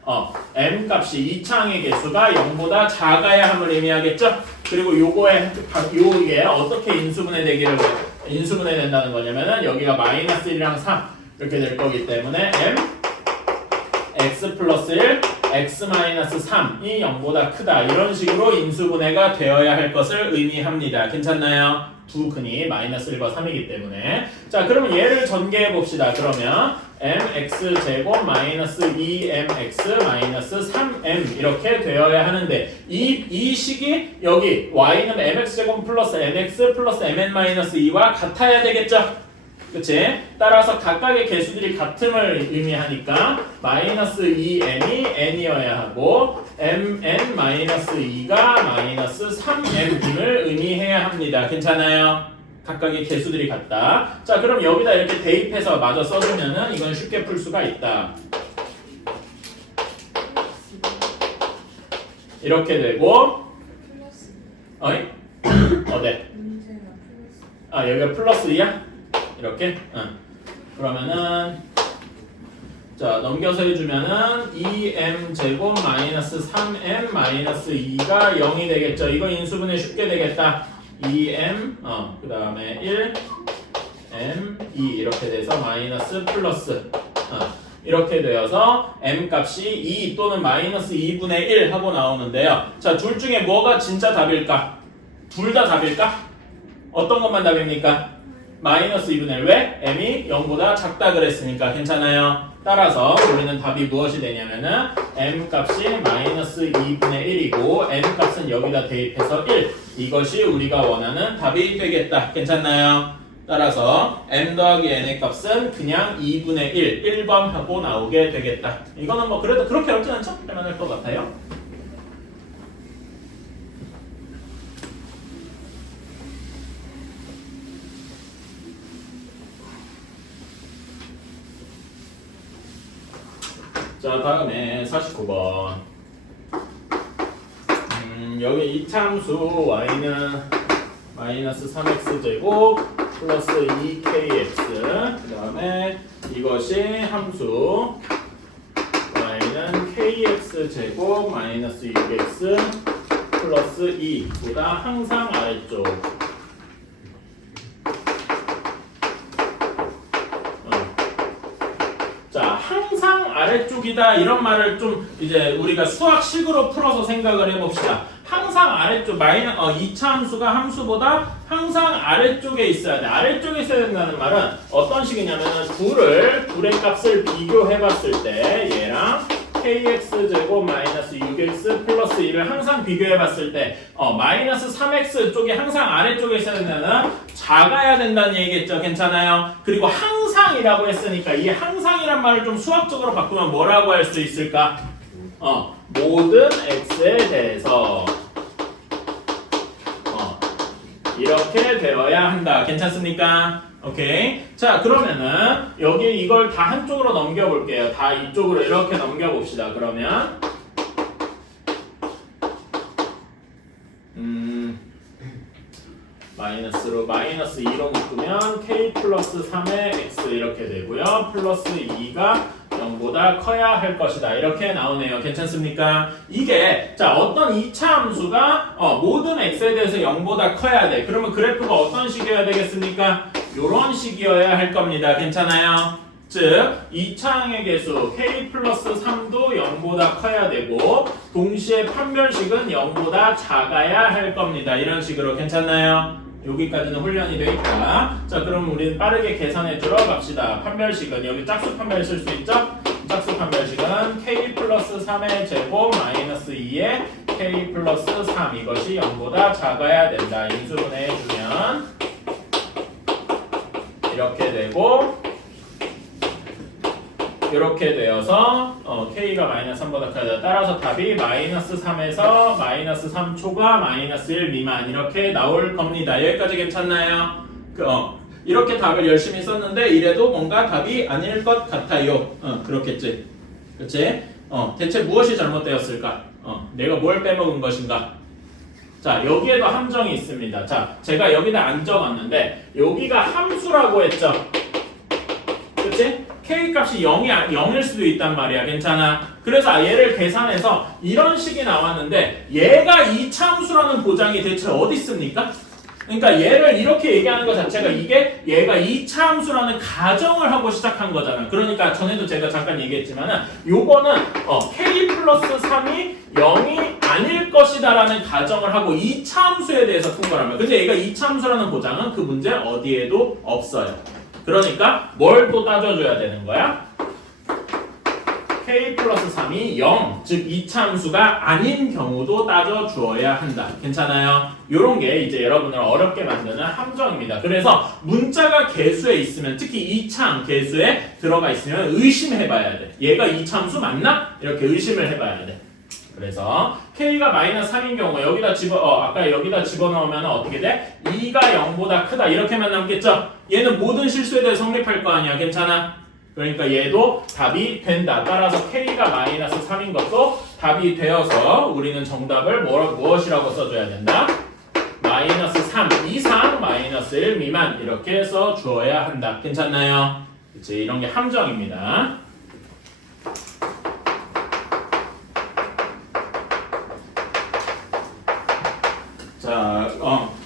m 값이 이차항의 개수가 0보다 작아야 함을 의미하겠죠? 그리고 요게 어떻게 인수분해 된다는 거냐면은 여기가 마이너스 1이랑 3 이렇게 될 거기 때문에 m x 플러스 1 x 마이너스 3이 0보다 크다. 이런 식으로 인수분해가 되어야 할 것을 의미합니다. 괜찮나요? 두 근이 마이너스 1과 3이기 때문에. 자, 그러면 얘를 전개해 봅시다. 그러면 mx 제곱 마이너스 2mx 마이너스 3m 이렇게 되어야 하는데 이 식이 여기 y는 mx 제곱 플러스 nx 플러스 mn 마이너스 2와 같아야 되겠죠? 그치? 따라서 각각의 개수들이 같음을 의미하니까 마이너스 2m이 n이어야 하고 mn-2가 마이너스 3m을 의미해야 합니다. 괜찮아요? 각각의 개수들이 같다. 자, 그럼 여기다 이렇게 대입해서 마저 써주면은 이건 쉽게 풀 수가 있다. 이렇게 되고 네. 여기가 플러스 2야? 이렇게? 그러면은 자, 넘겨서 해주면은 2m 제곱 마이너스 3m 마이너스 2가 0이 되겠죠. 이거 인수분해 쉽게 되겠다. 2m 그 다음에 1 m 2 이렇게 돼서 마이너스 플러스 이렇게 되어서 m 값이 2 또는 마이너스 2분의 1 하고 나오는데요. 자, 둘 중에 뭐가 진짜 답일까? 둘 다 답일까? 어떤 것만 답입니까? 마이너스 2분의 1. 왜? m이 0보다 작다 그랬으니까. 괜찮아요? 따라서 우리는 답이 무엇이 되냐면은 m 값이 마이너스 2분의 1이고 n 값은 여기다 대입해서 1. 이것이 우리가 원하는 답이 되겠다. 괜찮나요? 따라서 m 더하기 n의 값은 그냥 2분의 1, 1번 하고 나오게 되겠다. 이거는 뭐 그래도 그렇게 어렵진 않죠? 할만할 것 같아요. 자, 다음에 49번. 여기 이차함수 y는 마이너스 3x 제곱 플러스 2kx 그 다음에 이것이 함수 y는 kx 제곱 마이너스 6x 플러스 2보다 항상 아래쪽. 항상 아래쪽이다 이런 말을 좀 이제 우리가 수학식으로 풀어서 생각을 해봅시다. 항상 아래쪽 이차 함수가 함수보다 항상 아래쪽에 있어야 돼. 아래쪽에 있어야 된다는 말은 어떤 식이냐면은 둘의 값을 비교해봤을 때 얘랑 kx 제곱 마이너스 6x 플러스 2를 항상 비교해봤을 때 마이너스 3x 쪽이 항상 아래쪽에 있어야 된다는 작아야 된다는 얘기겠죠. 괜찮아요? 그리고 항상이라고 했으니까 이 항상이란 말을 좀 수학적으로 바꾸면 뭐라고 할 수 있을까? 모든 x에 대해서 이렇게 되어야 한다. 괜찮습니까? 오케이. 자, 그러면은 여기 이걸 다 한쪽으로 넘겨볼게요. 다 이쪽으로 이렇게 넘겨봅시다. 그러면 마이너스로 마이너스 2로 묶으면 k 플러스 3의 x 이렇게 되고요. 플러스 2가 0보다 커야 할 것이다. 이렇게 나오네요. 괜찮습니까? 이게 자 어떤 2차 함수가 모든 x에 대해서 0보다 커야 돼. 그러면 그래프가 어떤 식이어야 되겠습니까? 요런 식이어야 할 겁니다. 괜찮아요? 즉 2차항의 개수 k 플러스 3도 0보다 커야 되고 동시에 판별식은 0보다 작아야 할 겁니다. 이런 식으로 괜찮나요? 여기까지는 훈련이 돼 있다. 자 그럼 우리는 빠르게 계산해 주러 갑시다. 판별식은 여기 짝수 판별 쓸 수 있죠? 짝수 판별식은 k 플러스 3의 제곱 마이너스 2의 k 플러스 3 이것이 0보다 작아야 된다. 인수분해 해주면 이렇게 되고 이렇게 되어서 k가 마이너스 3보다 커야 따라서 답이 마이너스 3에서 마이너스 3초과 마이너스 1 미만 이렇게 나올 겁니다. 여기까지 괜찮나요? 이렇게 답을 열심히 썼는데 이래도 뭔가 답이 아닐 것 같아요. 그렇겠지. 그렇지? 대체 무엇이 잘못되었을까? 내가 뭘 빼먹은 것인가? 자 여기에도 함정이 있습니다. 자 제가 여기다 안 적었는데 여기가 함수라고 했죠. 그렇지? k 값이 0일 수도 있단 말이야. 괜찮아? 그래서 얘를 계산해서 이런 식이 나왔는데 얘가 이차함수라는 보장이 대체 어디 있습니까? 그러니까 얘를 이렇게 얘기하는 것 자체가 이게 얘가 이차함수라는 가정을 하고 시작한 거잖아. 그러니까 전에도 제가 잠깐 얘기했지만은 요거는 k 플러스 3이 0이 아닐 것이다 라는 가정을 하고 이차함수에 대해서 푼 거라면 근데 얘가 이차함수라는 보장은 그 문제 어디에도 없어요. 그러니까 뭘 또 따져줘야 되는 거야? k 플러스 3이 0, 즉 이차함수가 아닌 경우도 따져주어야 한다. 괜찮아요? 요런 게 이제 여러분을 어렵게 만드는 함정입니다. 그래서 문자가 개수에 있으면 특히 이차함 개수에 들어가 있으면 의심해봐야 돼. 얘가 이차함수 맞나? 이렇게 의심을 해봐야 돼. 그래서 k가 마이너스 3인 경우 여기다 아까 여기다 집어넣으면 어떻게 돼? 2가 0보다 크다 이렇게만 남겠죠? 얘는 모든 실수에 대해 성립할 거 아니야. 괜찮아? 그러니까 얘도 답이 된다. 따라서 k가 마이너스 3인 것도 답이 되어서 우리는 정답을 무엇이라고 써줘야 된다? 마이너스 3 이상 마이너스 1 미만 이렇게 써주어야 한다. 괜찮나요? 그치? 이런 게 함정입니다.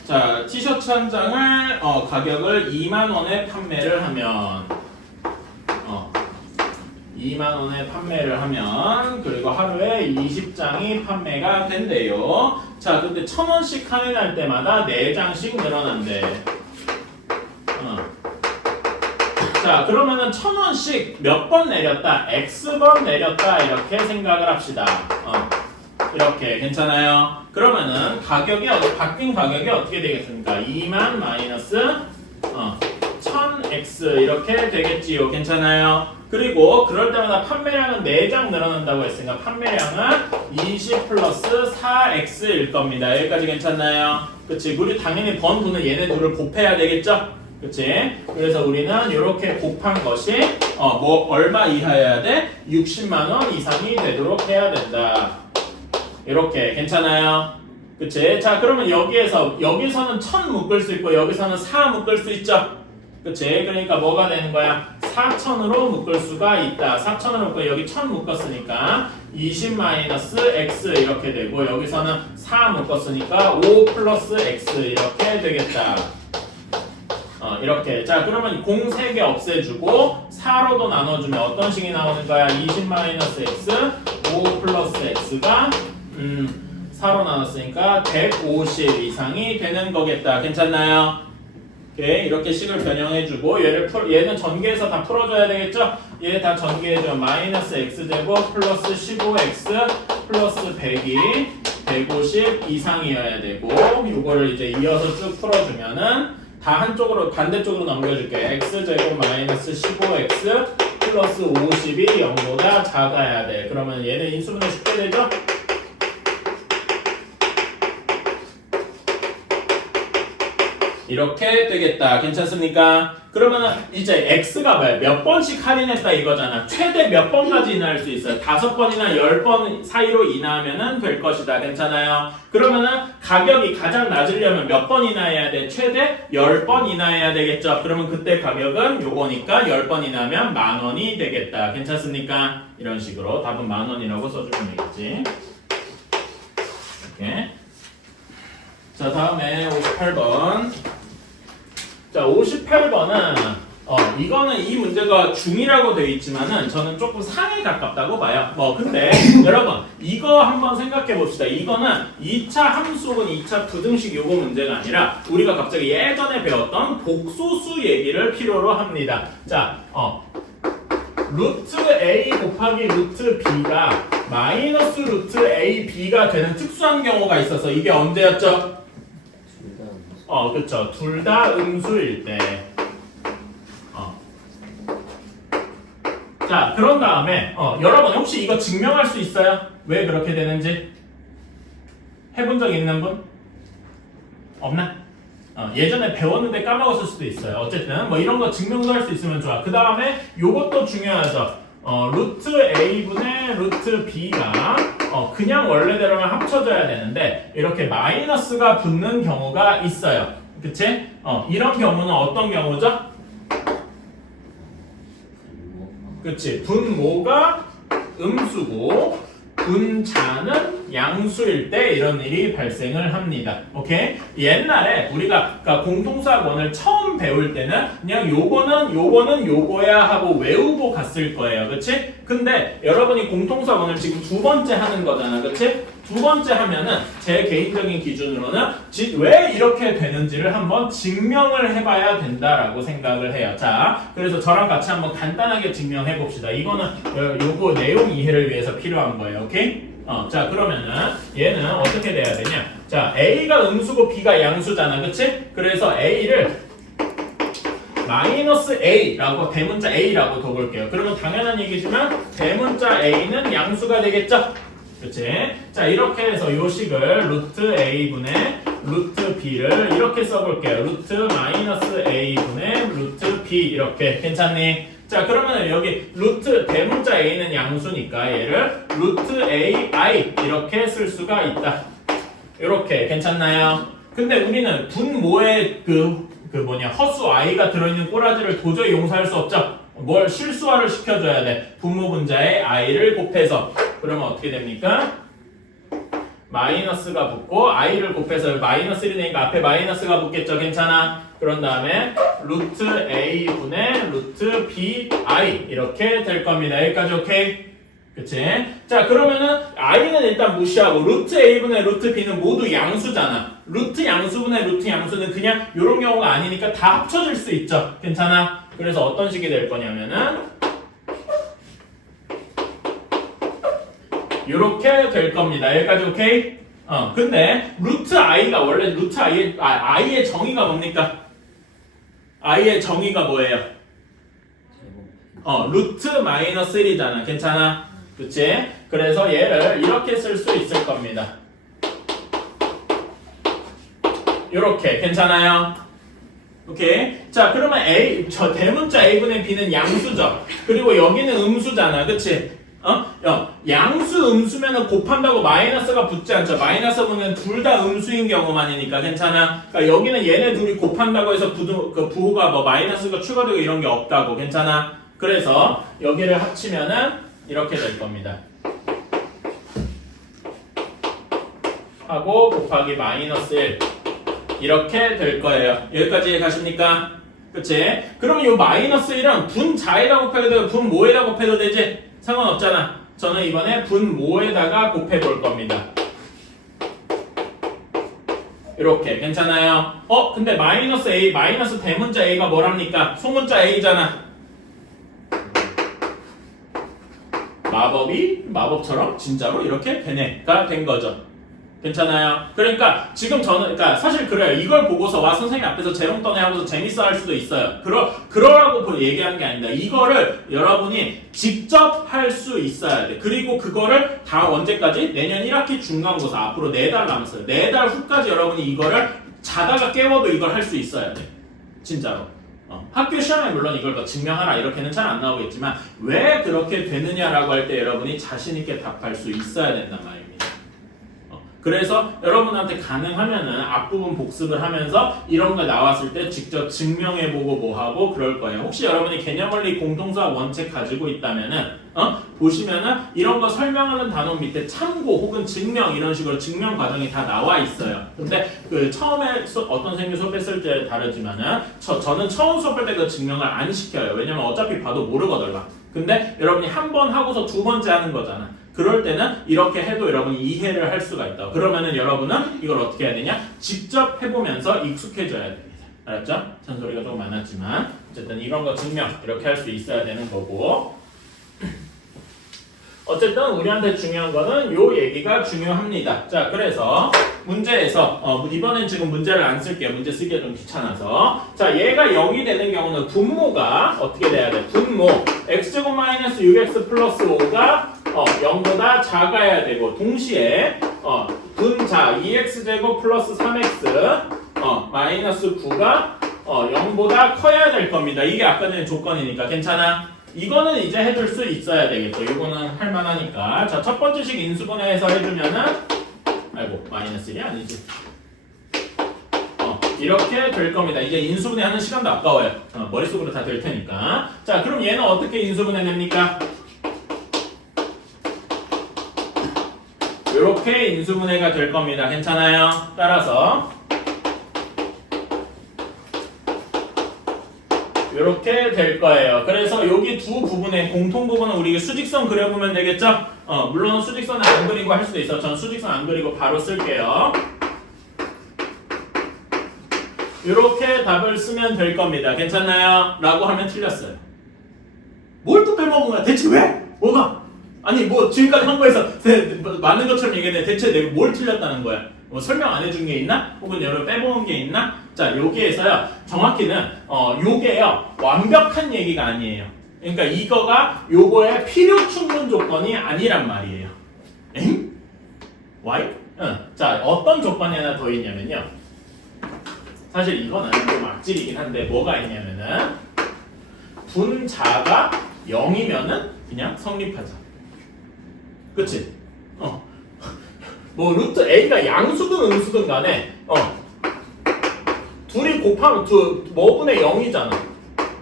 자, 티셔츠 한 장을 가격을 2만원에 판매를 하면 2만원에 판매를 하면 그리고 하루에 20장이 판매가 된대요. 자, 근데 1,000원씩 할인할 때마다 4장씩 늘어난대. 자, 그러면은 1,000원씩 몇 번 내렸다? X번 내렸다 이렇게 생각을 합시다. 이렇게 괜찮아요? 그러면은 가격이 바뀐 가격이 어떻게 되겠습니까? 2만 마이너스 1000x 이렇게 되겠지요. 괜찮아요? 그리고 그럴 때마다 판매량은 4장 늘어난다고 했으니까 판매량은 20 플러스 4x일 겁니다. 여기까지 괜찮나요? 그치? 우리 당연히 번 돈은 얘네 둘을 곱해야 되겠죠? 그치? 그래서 우리는 이렇게 곱한 것이 얼마 이하여야 돼? 60만원 이상이 되도록 해야 된다. 이렇게 괜찮아요? 그치? 자 그러면 여기서는 1000 묶을 수 있고 여기서는 4 묶을 수 있죠? 그치? 그러니까 뭐가 되는 거야? 4000으로 묶을 수가 있다. 4000으로 묶고 여기 1000 묶었으니까 20 마이너스 x 이렇게 되고 여기서는 4 묶었으니까 5 플러스 x 이렇게 되겠다. 이렇게. 자 그러면 공 3개 없애주고 4로도 나눠주면 어떤 식이 나오는 거야? 20 마이너스 x 5 플러스 x가 4로 나눴으니까 150 이상이 되는 거겠다. 괜찮나요? 오케이. 이렇게 식을 변형해주고 얘는 전개해서 다 풀어줘야 되겠죠? 얘 다 전개해주면 마이너스 x제곱 플러스 15x 플러스 100이 150 이상이어야 되고 이거를 이제 이어서 쭉 풀어주면은 다 한쪽으로 반대쪽으로 넘겨줄게. x제곱 마이너스 15x 플러스 50이 0보다 작아야 돼. 그러면 얘는 인수분해 쉽게 되죠? 이렇게 되겠다. 괜찮습니까? 그러면은 이제 x가 몇 번씩 할인했다 이거잖아. 최대 몇 번까지 인하할 수 있어요? 5번이나 10번 사이로 인하하면은 될 것이다. 괜찮아요? 그러면은 가격이 가장 낮으려면 몇 번 인하해야 돼? 최대 10번 인하해야 되겠죠? 그러면 그때 가격은 요거니까 10번 인하하면 10,000원이 되겠다. 괜찮습니까? 이런 식으로 답은 10,000원이라고 써주면 되겠지. 이렇게. 자, 다음에 58번. 자, 58번은 이거는 이 문제가 중이라고 되어 있지만은 저는 조금 상에 가깝다고 봐요. 근데 여러분 이거 한번 생각해 봅시다. 이거는 2차 함수 혹은 2차 부등식 요거 문제가 아니라 우리가 갑자기 예전에 배웠던 복소수 얘기를 필요로 합니다. 자, 루트 A 곱하기 루트 B가 마이너스 루트 A, B가 되는 특수한 경우가 있어서 이게 언제였죠? 그쵸. 둘 다 음수일 때. 자, 그런 다음에, 여러분 혹시 이거 증명할 수 있어요? 왜 그렇게 되는지? 해본 적 있는 분? 없나? 예전에 배웠는데 까먹었을 수도 있어요. 어쨌든, 뭐 이런 거 증명도 할 수 있으면 좋아. 그 다음에 요것도 중요하죠. 루트 A분의 루트 B가 그냥 원래대로만 합쳐져야 되는데 이렇게 마이너스가 붙는 경우가 있어요. 그치? 이런 경우는 어떤 경우죠? 그치? 분모가 음수고 분자는 양수일 때 이런 일이 발생을 합니다. 오케이? 옛날에 우리가 그러니까 공통수학원을 처음 배울 때는 그냥 요거는 요거야 하고 외우고 갔을 거예요. 그치? 근데 여러분이 공통수학원을 지금 두 번째 하는 거잖아. 그치? 두 번째 하면은 제 개인적인 기준으로는 왜 이렇게 되는지를 한번 증명을 해봐야 된다라고 생각을 해요. 자, 그래서 저랑 같이 한번 간단하게 증명해 봅시다. 이거는 요거 내용 이해를 위해서 필요한 거예요. 오케이? 자, 그러면은 얘는 어떻게 돼야 되냐? 자, A가 음수고 B가 양수잖아. 그치? 그래서 A를 마이너스 A라고 대문자 A라고 둬볼게요. 그러면 당연한 얘기지만 대문자 A는 양수가 되겠죠? 그치? 자, 이렇게 해서 요식을 루트 A분의 루트 B를 이렇게 써볼게요. 루트 마이너스 A분의 루트 B 이렇게. 괜찮니? 자, 그러면 여기 루트 대문자 A는 양수니까 얘를 루트 AI 이렇게 쓸 수가 있다. 이렇게. 괜찮나요? 근데 우리는 분모에 허수 I가 들어있는 꼬라지를 도저히 용서할 수 없죠? 뭘 실수화를 시켜줘야 돼. 분모 분자에 I를 곱해서. 그러면 어떻게 됩니까? 마이너스가 붙고 I를 곱해서 마이너스 1이니까 앞에 마이너스가 붙겠죠. 괜찮아? 그런 다음에 루트 A분의 루트 BI 이렇게 될 겁니다. 여기까지 오케이? 그치? 자, 그러면은 I는 일단 무시하고 루트 A분의 루트 B는 모두 양수잖아. 루트 양수분의 루트 양수는 그냥 이런 경우가 아니니까 다 합쳐질 수 있죠. 괜찮아? 그래서 어떤 식이 될 거냐면은 이렇게 될 겁니다. 여기까지 오케이? 근데 루트 I가 원래 루트 I의 정의가 뭡니까? I의 정의가 뭐예요? 루트 마이너스 1이잖아. 괜찮아? 그치? 그래서 얘를 이렇게 쓸 수 있을 겁니다. 이렇게. 괜찮아요? 오케이. 자, 그러면 저 대문자 A분의 B는 양수죠. 그리고 여기는 음수잖아. 그치? 양수 음수면은 곱한다고 마이너스가 붙지 않죠. 마이너스 분은 둘 다 음수인 경우만이니까. 괜찮아? 그러니까 여기는 얘네 둘이 곱한다고 해서 부호가 뭐 마이너스가 추가되고 이런 게 없다고. 괜찮아? 그래서 여기를 합치면은 이렇게 될 겁니다. 하고 곱하기 마이너스 1 이렇게 될 거예요. 여기까지 가십니까? 그치? 그러면 이 마이너스 1은 분자에다 곱해도 되고 분모에다 곱해도 되지? 상관없잖아. 저는 이번에 분모에다가 곱해볼 겁니다. 이렇게. 괜찮아요? 근데 마이너스 A, 마이너스 대문자 A가 뭐랍니까? 소문자 A잖아. 마법처럼 진짜로 이렇게 되네가 된 거죠. 괜찮아요? 그러니까 지금 저는 사실 그래요. 이걸 보고서 와 선생님 앞에서 재롱 떠네 하고서 재밌어 할 수도 있어요. 그러라고 얘기하는 게 아닙니다. 이거를 여러분이 직접 할 수 있어야 돼. 그리고 그거를 다 언제까지? 내년 1학기 중간고사 앞으로 4달 남았어요. 4달 후까지 여러분이 이거를 자다가 깨워도 이걸 할 수 있어야 돼. 진짜로. 학교 시험에 물론 이걸 더 증명하라 이렇게는 잘 안 나오겠지만 왜 그렇게 되느냐라고 할 때 여러분이 자신 있게 답할 수 있어야 된단 말입니다. 그래서 여러분한테 가능하면은 앞부분 복습을 하면서 이런 거 나왔을 때 직접 증명해보고 뭐하고 그럴 거예요. 혹시 여러분이 개념원리 공통수학 원책 가지고 있다면은 보시면은 이런 거 설명하는 단원 밑에 참고 혹은 증명 이런 식으로 증명 과정이 다 나와 있어요. 근데 그 처음에 어떤 선생님이 수업했을 때 다르지만은 저는 처음 수업할 때 그 증명을 안 시켜요. 왜냐면 어차피 봐도 모르거든요. 근데 여러분이 한 번 하고서 두 번째 하는 거잖아. 그럴 때는 이렇게 해도 여러분이 이해를 할 수가 있다. 그러면은 여러분은 이걸 어떻게 해야 되냐? 직접 해보면서 익숙해져야 됩니다. 알았죠? 잔소리가 좀 많았지만 어쨌든 이런 거 증명 이렇게 할 수 있어야 되는 거고 어쨌든 우리한테 중요한 거는 요 얘기가 중요합니다. 자, 그래서 문제에서 이번엔 지금 문제를 안 쓸게요. 문제 쓰기가 좀 귀찮아서. 자, 얘가 0이 되는 경우는 분모가 어떻게 돼야 돼? 분모 x제곱 마이너스 6x 플러스 5가 0보다 작아야 되고 동시에 분자 2x제곱 플러스 3x 마이너스 9가 0보다 커야 될 겁니다. 이게 아까 전에 조건이니까 괜찮아? 이거는 이제 해줄 수 있어야 되겠죠. 이거는 할만하니까. 자, 첫 번째 식 인수분해해서 해주면은 아이고 마이너스 1이 아니지. 이렇게 될 겁니다. 이제 인수분해 하는 시간도 아까워요. 머릿속으로 다 될 테니까. 자, 그럼 얘는 어떻게 인수분해 됩니까? 이렇게 인수분해가 될 겁니다. 괜찮아요? 따라서 이렇게 될 거예요. 그래서 여기 두 부분의 공통 부분은 우리 수직선 그려보면 되겠죠? 물론 수직선을 안 그리고 할 수도 있어. 전 수직선 안 그리고 바로 쓸게요. 이렇게 답을 쓰면 될 겁니다. 괜찮나요? 라고 하면 틀렸어요. 뭘 또 빼먹은 거야? 대체 왜? 뭐가? 아니 뭐 지금까지 한 거에서 맞는 것처럼 얘기했는데 대체 내가 뭘 틀렸다는 거야? 뭐 설명 안 해준 게 있나? 혹은 여러분 빼먹은 게 있나? 자, 여기에서요 정확히는 요게요 완벽한 얘기가 아니에요. 그러니까 이거가 요거의 필요 충분 조건이 아니란 말이에요. 엥? Why? 자, 어떤 조건이 하나 더 있냐면요. 사실 이거는 좀 악질이긴 한데 뭐가 있냐면은 분자가 0이면은 그냥 성립하자. 그치? 뭐 루트 A가 양수든 음수든 간에 둘이 곱하면 뭐분의 0이잖아.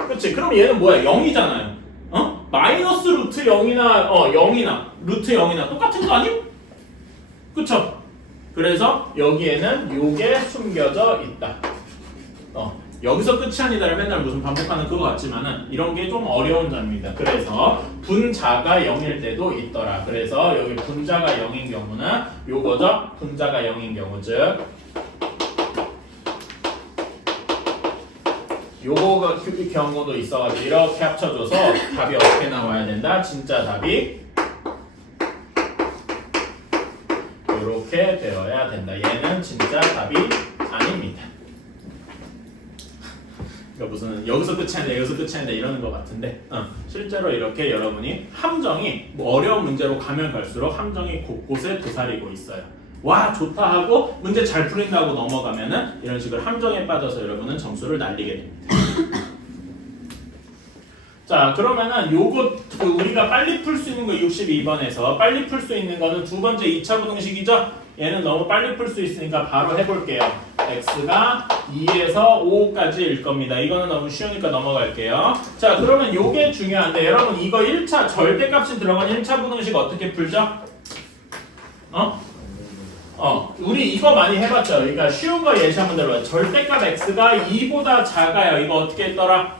그치? 그럼 얘는 뭐야? 0이잖아요. 마이너스 루트 0이나 0이나 루트 0이나 똑같은 거 아님? 그쵸? 그래서 여기에는 요게 숨겨져 있다. 여기서 끝이 아니다를 맨날 무슨 반복하는 그거 같지만은 이런 게 좀 어려운 점입니다. 그래서 분자가 0일 때도 있더라. 그래서 여기 분자가 0인 경우는 요거죠. 분자가 0인 경우 즉 요거 경우도 있어가지고 이렇게 합쳐줘서 답이 어떻게 나와야 된다? 진짜 답이 이렇게 되어야 된다. 얘는 진짜 답이 아닙니다. 그러니까 무슨 여기서 끝이 아니다 여기서 끝이 아니다 이러는 것 같은데 실제로 이렇게 여러분이 함정이 뭐 어려운 문제로 가면 갈수록 함정이 곳곳에 도사리고 있어요. 와 좋다 하고 문제 잘 풀린다고 넘어가면은 이런 식으로 함정에 빠져서 여러분은 점수를 날리게 됩니다. 자 그러면은 요거 우리가 빨리 풀 수 있는 거 62번에서 빨리 풀 수 있는 거는 두 번째 2차 부등식이죠. 얘는 너무 빨리 풀 수 있으니까 바로 해볼게요. x가 2에서 5까지일 겁니다. 이거는 너무 쉬우니까 넘어갈게요. 자 그러면 요게 중요한데 여러분 이거 1차 절대값이 들어간 1차 부등식 어떻게 풀죠? 우리 이거 많이 해봤죠. 그러니까 쉬운 거 예시 한번 들어봐요. 절대값 x가 2보다 작아요. 이거 어떻게 했더라?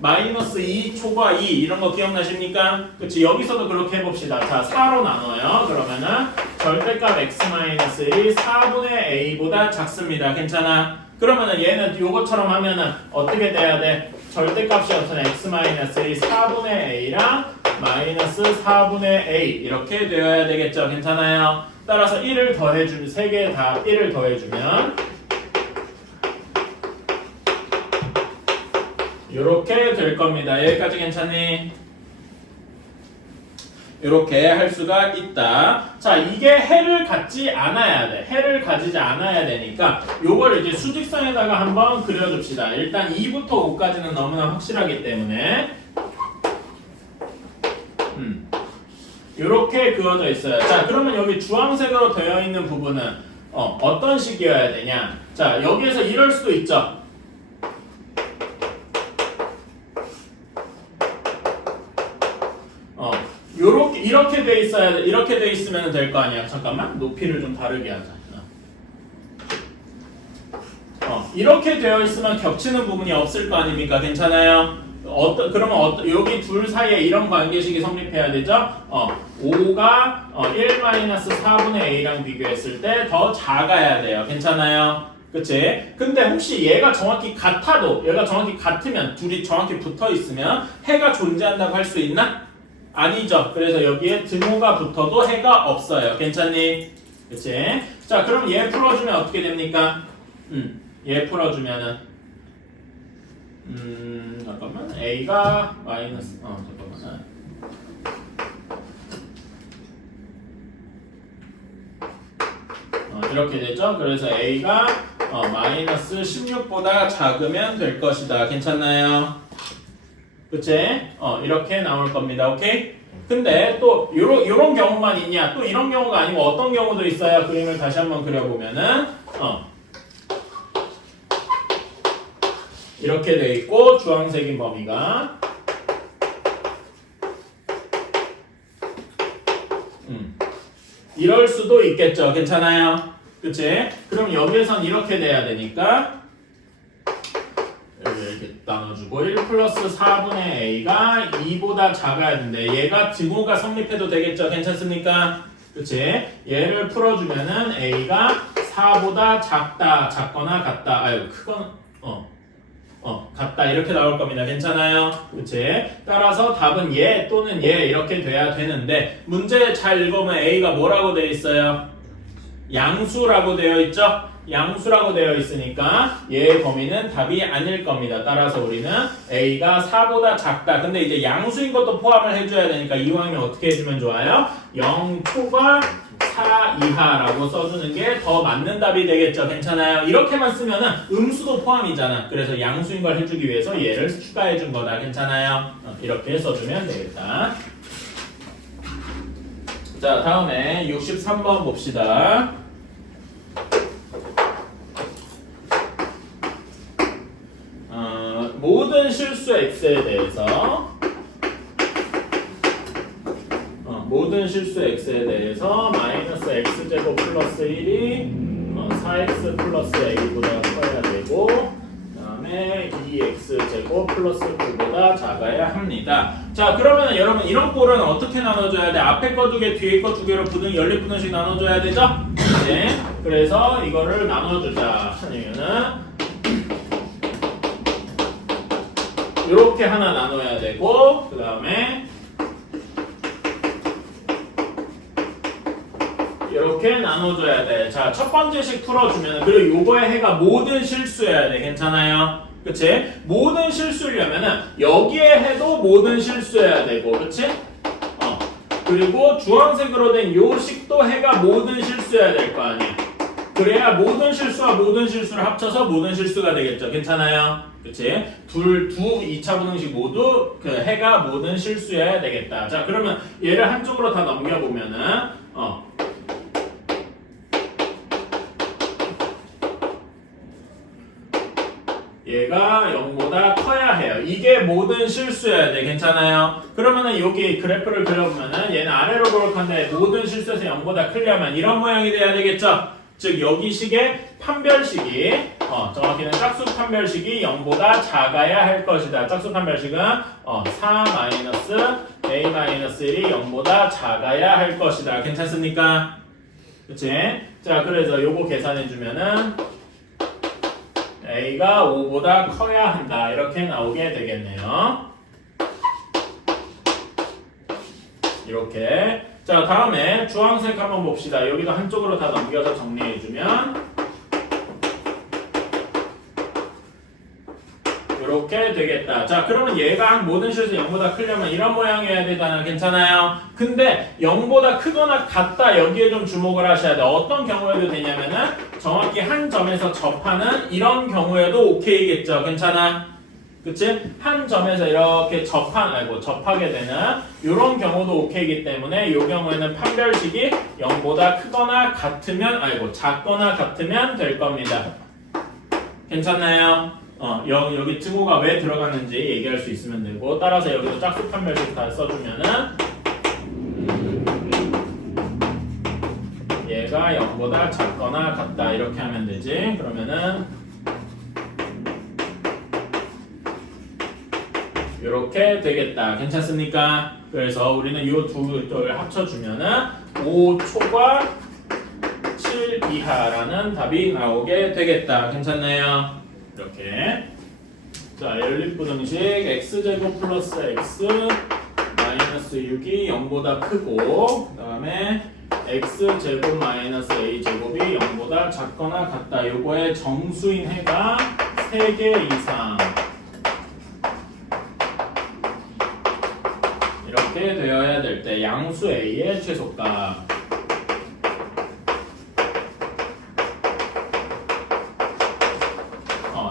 마이너스 2 초과 2 이런 거 기억나십니까? 그치 여기서도 그렇게 해봅시다. 자 4로 나눠요. 그러면은 절대값 x-1이 4분의 a보다 작습니다. 괜찮아? 그러면은 얘는 요것처럼 하면은 어떻게 돼야 돼? 절대값이 어떤 x-1이 4분의 a랑 마이너스 4분의 a 이렇게 되어야 되겠죠. 괜찮아요? 따라서 1을 더해주면 3개 다 1을 더해주면 요렇게 될 겁니다. 여기까지 괜찮니? 이렇게 할 수가 있다. 자, 이게 해를 갖지 않아야 돼. 해를 가지지 않아야 되니까 요걸 이제 수직선에다가 한번 그려줍시다. 일단 2부터 5까지는 너무나 확실하기 때문에 이렇게 그어져 있어요. 자, 그러면 여기 주황색으로 되어 있는 부분은 어떤 식이어야 되냐? 자, 여기에서 이럴 수도 있죠. 이렇게 돼 있어야 돼. 이렇게 돼 있으면 될 거 아니야. 잠깐만. 높이를 좀 다르게 하자. 이렇게 되어 있으면 겹치는 부분이 없을 거 아닙니까? 괜찮아요? 그러면 여기 둘 사이에 이런 관계식이 성립해야 되죠? 5가 1-4분의 a랑 비교했을 때 더 작아야 돼요. 괜찮아요? 그치? 근데 혹시 얘가 정확히 같으면 둘이 정확히 붙어 있으면 해가 존재한다고 할 수 있나? 아니죠. 그래서 여기에 등호가 붙어도 해가 없어요. 괜찮니? 그치? 자, 그럼 얘 풀어주면 어떻게 됩니까? 얘 풀어주면은 잠깐만. a가 마이너스 잠깐만. 이렇게 되죠. 그래서 a가 마이너스 16보다 작으면 될 것이다. 괜찮나요? 그치? 이렇게 나올 겁니다. 오케이? 근데 또 요런 경우만 있냐? 또 이런 경우가 아니고 어떤 경우도 있어요. 그림을 다시 한번 그려보면은 이렇게 돼 있고 주황색인 범위가 이럴 수도 있겠죠. 괜찮아요? 그치? 그럼 여기에선 이렇게 돼야 되니까 이렇게 나눠주고 1 플러스 4분의 a가 2보다 작아야 되는데 얘가 등호가 성립해도 되겠죠? 괜찮습니까? 그치? 얘를 풀어주면은 a가 4보다 작거나 같다. 크거나 같다. 이렇게 나올 겁니다. 괜찮아요? 그치? 따라서 답은 얘 또는 얘 이렇게 돼야 되는데 문제 잘 읽으면 a가 뭐라고 되어 있어요? 양수라고 되어 있죠? 양수라고 되어 있으니까 얘의 범위는 답이 아닐 겁니다. 따라서 우리는 a가 4보다 작다. 근데 이제 양수인 것도 포함을 해줘야 되니까 이왕이면 어떻게 해주면 좋아요? 0 초과 4 이하라고 써주는 게 더 맞는 답이 되겠죠. 괜찮아요? 이렇게만 쓰면은 음수도 포함이잖아. 그래서 양수인 걸 해주기 위해서 얘를 추가해 준 거다. 괜찮아요? 이렇게 써주면 되겠다. 자, 다음에 63번 봅시다. 모든 실수 x에 대해서 마이너스 x제곱 플러스 1이 4x 플러스 a보다 커야 되고 그 다음에 2x제곱 플러스 9보다 작아야 합니다. 자, 그러면 여러분 이런 꼴은 어떻게 나눠줘야 돼? 앞에 거 두 개, 뒤에 거 두 개로 연립분원식 나눠줘야 되죠? 네. 그래서 이거를 나눠주자 하면은 이렇게 하나 나눠야 되고 그 다음에 이렇게 나눠줘야 돼. 자, 첫 번째씩 풀어주면 그리고 요거의 해가 모든 실수여야 돼. 괜찮아요? 그치? 모든 실수려면은 여기에 해도 모든 실수여야 되고 그치? 그리고 주황색으로 된 요 식도 해가 모든 실수여야 될 거 아니야. 그래야 모든 실수와 모든 실수를 합쳐서 모든 실수가 되겠죠. 괜찮아요? 그치? 두 2차 분응식 모두 그 해가 모든 실수여야 되겠다. 자, 그러면 얘를 한쪽으로 다 넘겨보면은 얘가 0보다 커야 해요. 이게 모든 실수여야 돼. 괜찮아요? 그러면은 여기 그래프를 그려보면은 얘는 아래로 그럴 건데 모든 실수에서 0보다 크려면 이런 모양이 돼야 되겠죠? 즉 여기 식의 판별식이 정확히는 짝수 판별식이 0보다 작아야 할 것이다. 짝수 판별식은 4-a-1이 0보다 작아야 할 것이다. 괜찮습니까? 그치? 자, 그래서 요거 계산해주면은 a가 5보다 커야 한다. 이렇게 나오게 되겠네요. 이렇게. 자, 다음에 주황색 한번 봅시다. 여기도 한쪽으로 다 넘겨서 정리해주면 이렇게 되겠다. 자, 그러면 얘가 모든 실수 0보다 크려면 이런 모양이어야 되잖아. 괜찮아요? 근데 0보다 크거나 같다. 여기에 좀 주목을 하셔야 돼. 어떤 경우에도 되냐면은 정확히 한 점에서 접하는 이런 경우에도 오케이겠죠. 괜찮아? 그치? 한 점에서 이렇게 접하게 되는 이런 경우도 오케이이기 때문에 이 경우에는 판별식이 0보다 크거나 같으면 작거나 같으면 될 겁니다. 괜찮나요? 여기 증오가 왜 들어갔는지 얘기할 수 있으면 되고, 따라서 여기도 짝수 판별식 다 써주면은 얘가 0보다 작거나 같다 이렇게 하면 되지. 그러면은 이렇게 되겠다. 괜찮습니까? 그래서 우리는 이 둘을 합쳐주면은 5초과 7 이하라는 답이 나오게 되겠다. 괜찮나요? 이렇게. 자, 연립부등식 x제곱 플러스 x 마이너스 6이 0보다 크고, 그 다음에 x제곱 마이너스 a제곱이 0보다 작거나 같다. 요거의 정수인 해가 3개 이상. 이렇게 되어야 될 때 양수 a의 최소값.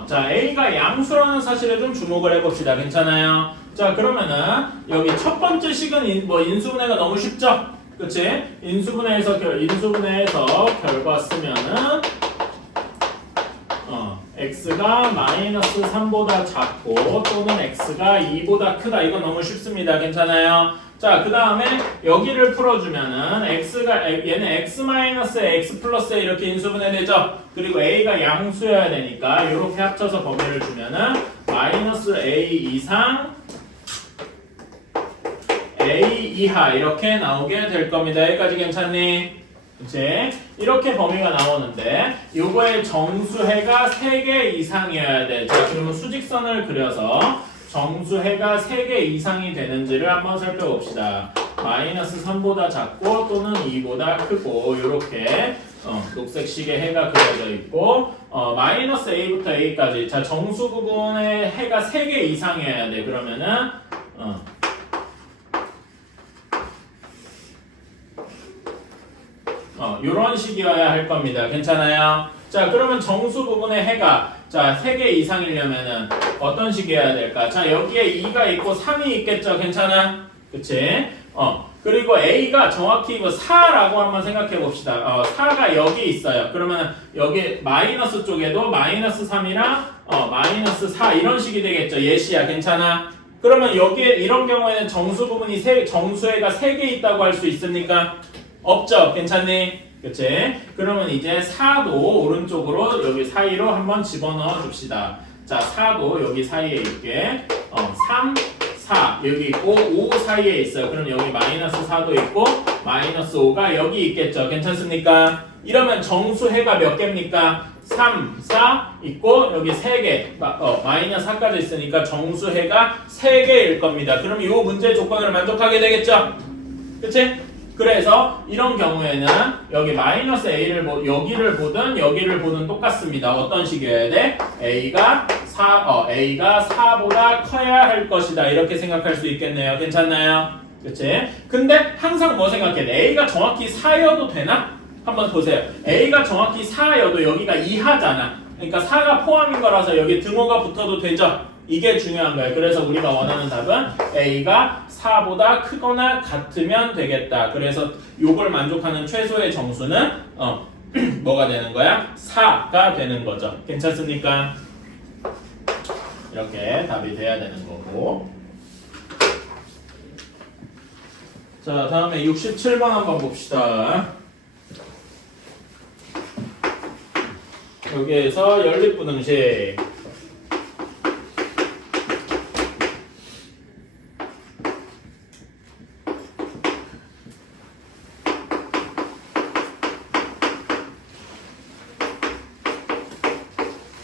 자, a가 양수라는 사실에 좀 주목을 해봅시다. 괜찮아요? 자, 그러면은 여기 첫 번째 식은 인수분해가 너무 쉽죠? 그치? 인수분해에서 결과 쓰면은 x가 마이너스 3보다 작고 또는 x가 2보다 크다. 이건 너무 쉽습니다. 괜찮아요? 자, 그 다음에 여기를 풀어주면은 얘는 x 마이너스 x 플러스 이렇게 인수분해 되죠? 그리고 a가 양수여야 되니까 이렇게 합쳐서 범위를 주면은 마이너스 a 이상 a 이하 이렇게 나오게 될 겁니다. 여기까지 괜찮니? 그치? 이렇게 범위가 나오는데 요거의 정수해가 3개 이상이어야 돼. 자, 그러면 수직선을 그려서 정수해가 3개 이상이 되는지를 한번 살펴봅시다. 마이너스 3보다 작고 또는 2보다 크고 요렇게 녹색식의 해가 그려져 있고 마이너스 a부터 a까지. 자, 정수 부분의 해가 3개 이상이어야 돼. 그러면은 요런 식이어야 할 겁니다. 괜찮아요? 자, 그러면 정수 부분의 해가 3개 이상이려면은 어떤 식이어야 될까? 자, 여기에 2가 있고 3이 있겠죠? 괜찮아? 그치? 그리고 a가 정확히 4라고 한번 생각해 봅시다. 4가 여기 있어요. 그러면 여기 마이너스 쪽에도 마이너스 3이랑 마이너스 4 이런 식이 되겠죠? 예시야. 괜찮아? 그러면 여기에 이런 경우에는 정수 부분이 정수해가 3개 있다고 할 수 있습니까? 없죠? 괜찮니? 그치? 그러면 이제 4도 오른쪽으로 여기 사이로 한번 집어넣어 줍시다. 자, 4도 여기 사이에 있게 3, 4 여기 있고 5 사이에 있어요. 그럼 여기 마이너스 4도 있고 마이너스 5가 여기 있겠죠? 괜찮습니까? 이러면 정수해가 몇 개입니까? 3, 4 있고 여기 3개 마이너스 4까지 있으니까 정수해가 3개일 겁니다. 그럼 이 문제 조건을 만족하게 되겠죠? 그치? 그래서 이런 경우에는 여기 마이너스 a를 여기를 보든 똑같습니다. 어떤 식이어야 돼? a가 4보다 커야 할 것이다. 이렇게 생각할 수 있겠네요. 괜찮나요? 그치? 근데 항상 뭐 생각해? a가 정확히 4여도 되나? 한번 보세요. a가 정확히 4여도 여기가 이하잖아. 그러니까 4가 포함인 거라서 여기 등호가 붙어도 되죠? 이게 중요한 거예요. 그래서 우리가 원하는 답은 a가 4보다 크거나 같으면 되겠다. 그래서 요걸 만족하는 최소의 정수는 뭐가 되는 거야? 4가 되는 거죠. 괜찮습니까? 이렇게 답이 돼야 되는 거고. 자, 다음에 67번 한번 봅시다. 여기에서 연립부등식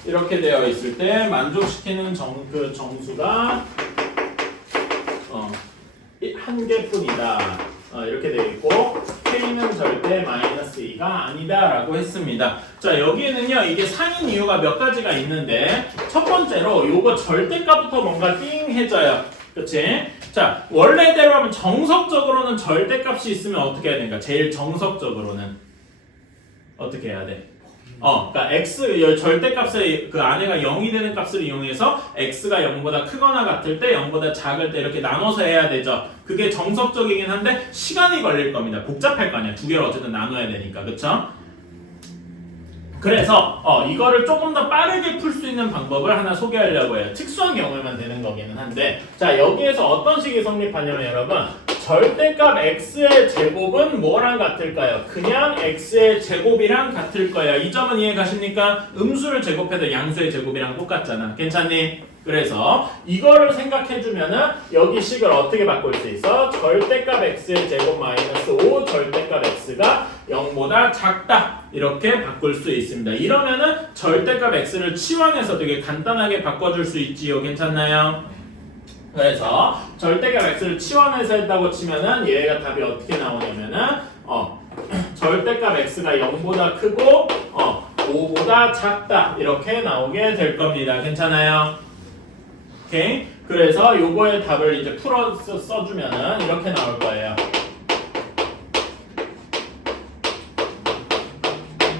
이렇게 되어 있을 때 만족시키는 정수가 한 개뿐이다. 이렇게 되어 있고 K는 절대 마이너스 2가 아니다라고 했습니다. 자, 여기에는요 이게 상인 이유가 몇 가지가 있는데 첫 번째로 요거 절대값부터 뭔가 띵해져요. 그치? 자, 원래대로 하면 정석적으로는 절대값이 있으면 어떻게 해야 되는가? 제일 정석적으로는 어떻게 해야 돼? 그러니까 x 절대값의 그 안에가 0이 되는 값을 이용해서 x가 0보다 크거나 같을 때 0보다 작을 때 이렇게 나눠서 해야 되죠. 그게 정석적이긴 한데 시간이 걸릴 겁니다. 복잡할 거 아니야. 두 개를 어쨌든 나눠야 되니까. 그쵸? 그래서 이거를 조금 더 빠르게 풀 수 있는 방법을 하나 소개하려고 해요. 특수한 경우에만 되는 거기는 한데 자, 여기에서 어떤 식이 성립하냐면 여러분 절대값 x의 제곱은 뭐랑 같을까요? 그냥 x의 제곱이랑 같을 거예요. 이 점은 이해 가십니까? 음수를 제곱해도 양수의 제곱이랑 똑같잖아. 괜찮니? 그래서 이거를 생각해주면은 여기 식을 어떻게 바꿀 수 있어? 절대값 x의 제곱 마이너스 5 절대값 x가 0보다 작다 이렇게 바꿀 수 있습니다. 이러면은 절대값 x를 치환해서 되게 간단하게 바꿔줄 수 있지요. 괜찮나요? 그래서 절대값 x를 치환해서 했다고 치면은 얘가 답이 어떻게 나오냐면은 절대값 x가 0보다 크고 5보다 작다 이렇게 나오게 될 겁니다. 괜찮아요? 오케이? 그래서 요거의 답을 이제 풀어서 써주면은 이렇게 나올 거예요.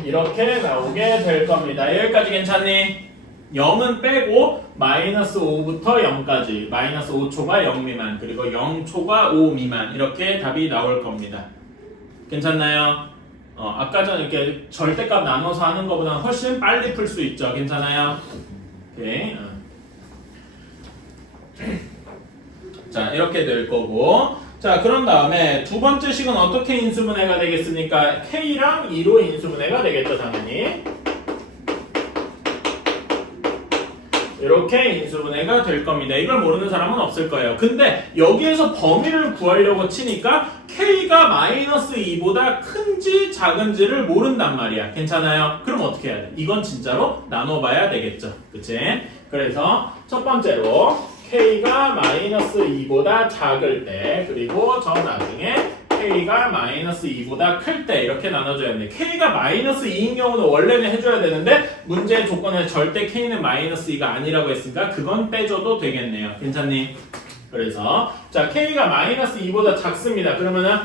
이렇게 나오게 될 겁니다. 여기까지 괜찮니? 0은 빼고 마이너스 5부터 0까지 마이너스 5초가 0 미만 그리고 0초가 5 미만 이렇게 답이 나올 겁니다. 괜찮나요? 아까 전 이렇게 절대값 나눠서 하는 것보다 훨씬 빨리 풀 수 있죠. 괜찮아요? 오케이. 자, 이렇게 될 거고 자, 그런 다음에 두 번째 식은 어떻게 인수분해가 되겠습니까? K랑 2로 인수분해가 되겠죠, 당연히. 이렇게 인수분해가 될 겁니다. 이걸 모르는 사람은 없을 거예요. 근데 여기에서 범위를 구하려고 치니까 K가 마이너스 2보다 큰지 작은지를 모른단 말이야. 괜찮아요? 그럼 어떻게 해야 돼? 이건 진짜로 나눠봐야 되겠죠. 그치? 그래서 첫 번째로 K가 마이너스 2보다 작을 때 그리고 저 나중에 K가 마이너스 2보다 클 때 이렇게 나눠줘야 되는데 K가 마이너스 2인 경우는 원래는 해줘야 되는데 문제의 조건에 절대 K는 마이너스 2가 아니라고 했으니까 그건 빼줘도 되겠네요. 괜찮니? 그래서 자 K가 마이너스 2보다 작습니다. 그러면은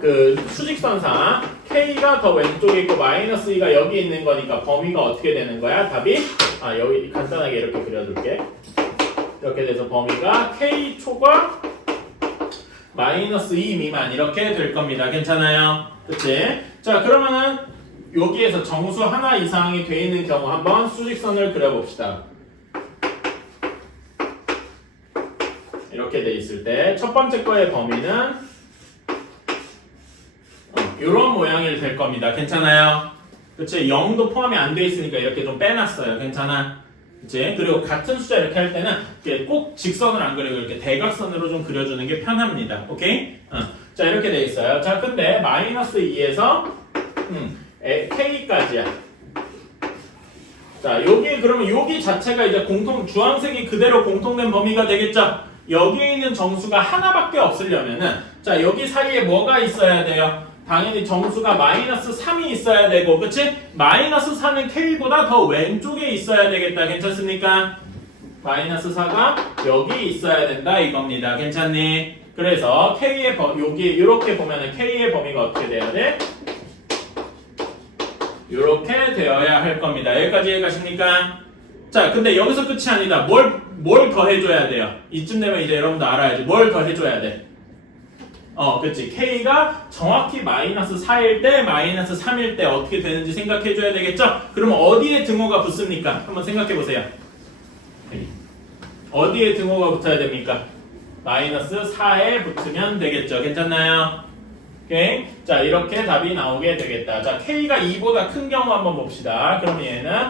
그 수직선상 K가 더 왼쪽에 있고 마이너스 2가 여기 있는 거니까 범위가 어떻게 되는 거야? 답이 여기 간단하게 이렇게 그려둘게. 이렇게 돼서 범위가 K초과 마이너스 2 미만 이렇게 될 겁니다. 괜찮아요? 그치? 자 그러면은 여기에서 정수 하나 이상이 돼 있는 경우 한번 수직선을 그려봅시다. 이렇게 돼 있을 때 첫 번째 거의 범위는 이런 모양이 될 겁니다. 괜찮아요? 그치? 0도 포함이 안 돼 있으니까 이렇게 좀 빼놨어요. 괜찮아? 그치? 그리고 같은 숫자 이렇게 할 때는 꼭 직선을 안 그리고 이렇게 대각선으로 좀 그려주는 게 편합니다. 오케이? 자 이렇게 돼 있어요. 자 근데 마이너스 2에서 K까지야. 자 여기 그러면 여기 자체가 이제 주황색이 그대로 공통된 범위가 되겠죠? 여기에 있는 정수가 하나밖에 없으려면은 자 여기 사이에 뭐가 있어야 돼요? 당연히 정수가 마이너스 3이 있어야 되고 그치? 마이너스 4는 K보다 더 왼쪽에 있어야 되겠다. 괜찮습니까? 마이너스 4가 여기 있어야 된다 이겁니다. 괜찮니? 그래서 K의 여기 이렇게 보면은 K의 범위가 어떻게 돼야 돼? 이렇게 되어야 할 겁니다. 여기까지 이해가십니까? 자 근데 여기서 끝이 아니다. 뭘 더 해줘야 돼요? 이쯤 되면 이제 여러분도 알아야지. 뭘 더 해줘야 돼? 그치. K가 정확히 마이너스 4일 때, 마이너스 3일 때 어떻게 되는지 생각해줘야 되겠죠? 그러면 어디에 등호가 붙습니까? 한번 생각해보세요. 어디에 등호가 붙어야 됩니까? 마이너스 4에 붙으면 되겠죠. 괜찮나요? 오케이. 자, 이렇게 답이 나오게 되겠다. 자, K가 2보다 큰 경우 한번 봅시다. 그럼 얘는,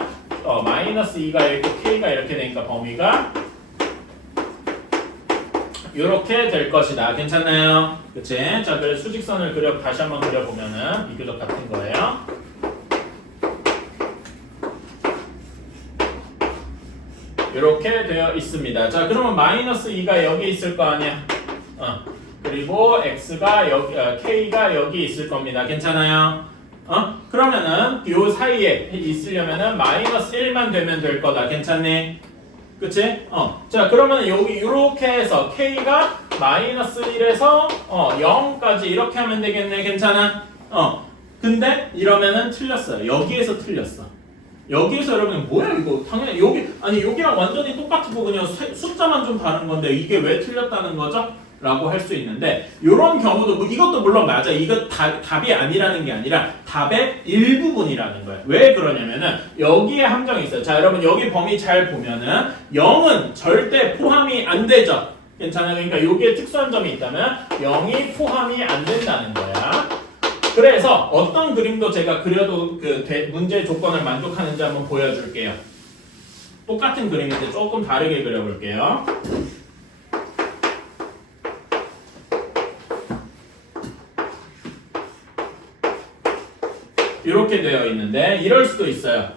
마이너스 2가 이렇게, K가 이렇게 되니까 범위가 이렇게 될 것이다. 괜찮나요? 그치? 자, 그래서 수직선을 다시 한번 그려보면은 비교적 같은 거예요. 이렇게 되어 있습니다. 자, 그러면 마이너스 2가 여기 있을 거 아니야? 그리고 x가 여기, k가 여기 있을 겁니다. 괜찮아요? 그러면은 요 사이에 있으려면은 마이너스 1만 되면 될 거다. 괜찮니? 그치? 자, 그러면 여기 이렇게 해서 k가 마이너스 1에서 0까지 이렇게 하면 되겠네. 괜찮아? 근데 이러면은 틀렸어요. 여기에서 틀렸어. 여기에서 여러분 뭐야 이거 당연히 여기랑 완전히 똑같고 그냥 숫자만 좀 다른 건데 이게 왜 틀렸다는 거죠? 라고 할 수 있는데 이런 경우도 이것도 물론 맞아. 이거 답이 아니라는 게 아니라 답의 일부분이라는 거예요. 왜 그러냐면은 여기에 함정이 있어요. 자, 여러분 여기 범위 잘 보면은 0은 절대 포함이 안 되죠. 괜찮아요? 그러니까 여기에 특수한 점이 있다면 0이 포함이 안 된다는 거야. 그래서 어떤 그림도 제가 그려도 그 문제 조건을 만족하는지 한번 보여줄게요. 똑같은 그림인데 조금 다르게 그려볼게요. 이렇게 되어 있는데 이럴 수도 있어요.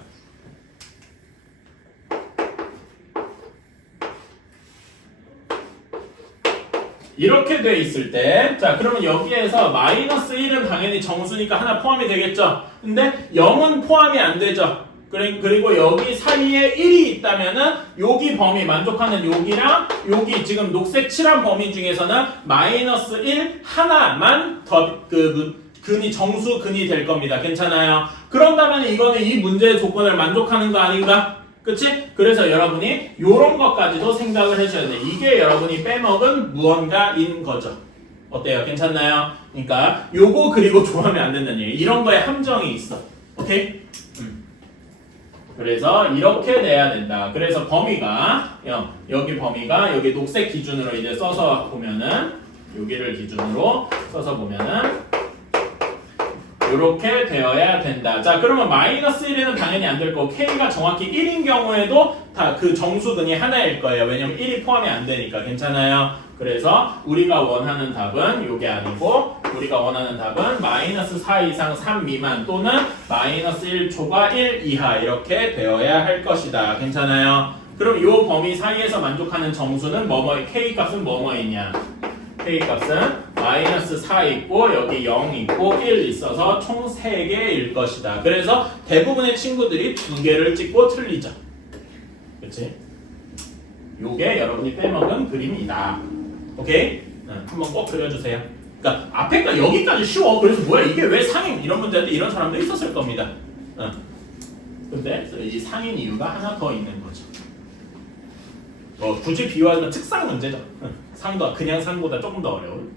이렇게 돼 있을 때, 자, 그러면 여기에서 마이너스 1은 당연히 정수니까 하나 포함이 되겠죠? 근데 0은 포함이 안 되죠? 그리고 여기 사이에 1이 있다면은 여기 범위 만족하는 여기랑 여기 지금 녹색 칠한 범위 중에서는 마이너스 1 하나만 더 근이 정수 근이 될 겁니다. 괜찮아요? 그런다면 이거는 이 문제의 조건을 만족하는 거 아닌가? 그치? 그래서 여러분이 요런 것까지도 생각을 하셔야 돼. 이게 여러분이 빼먹은 무언가인 거죠. 어때요? 괜찮나요? 그러니까 요거 그리고 좋아하면 안 된다는 얘기예요. 이런 거에 함정이 있어. 오케이? 그래서 이렇게 내야 된다. 그래서 범위가 여기 범위가 여기 녹색 기준으로 이제 써서 보면은 여기를 기준으로 써서 보면은 이렇게 되어야 된다. 자, 그러면 마이너스 1에는 당연히 안 될 거고 k가 정확히 1인 경우에도 다 그 정수근이 하나일 거예요. 왜냐면 1이 포함이 안 되니까. 괜찮아요? 그래서 우리가 원하는 답은 이게 아니고 우리가 원하는 답은 마이너스 4 이상 3 미만 또는 마이너스 1 초과 1 이하 이렇게 되어야 할 것이다. 괜찮아요? 그럼 이 범위 사이에서 만족하는 정수는 k 값은 뭐뭐이냐? k 값은 마이너스 4 있고 여기 0 있고 1 있어서 총 3개일 것이다. 그래서 대부분의 친구들이 2개를 찍고 틀리죠. 그치? 요게 여러분이 빼먹은 그림이다. 오케이? 한번 꼭 그려주세요. 그러니까 앞에가 여기까지 쉬워. 그래서 뭐야 이게 왜 상인 이런 문제인데 이런 사람도 있었을 겁니다. 근데 이 상인 이유가 하나 더 있는 거죠. 굳이 비유하면 특상 문제죠. 상도 그냥 상보다 조금 더 어려운.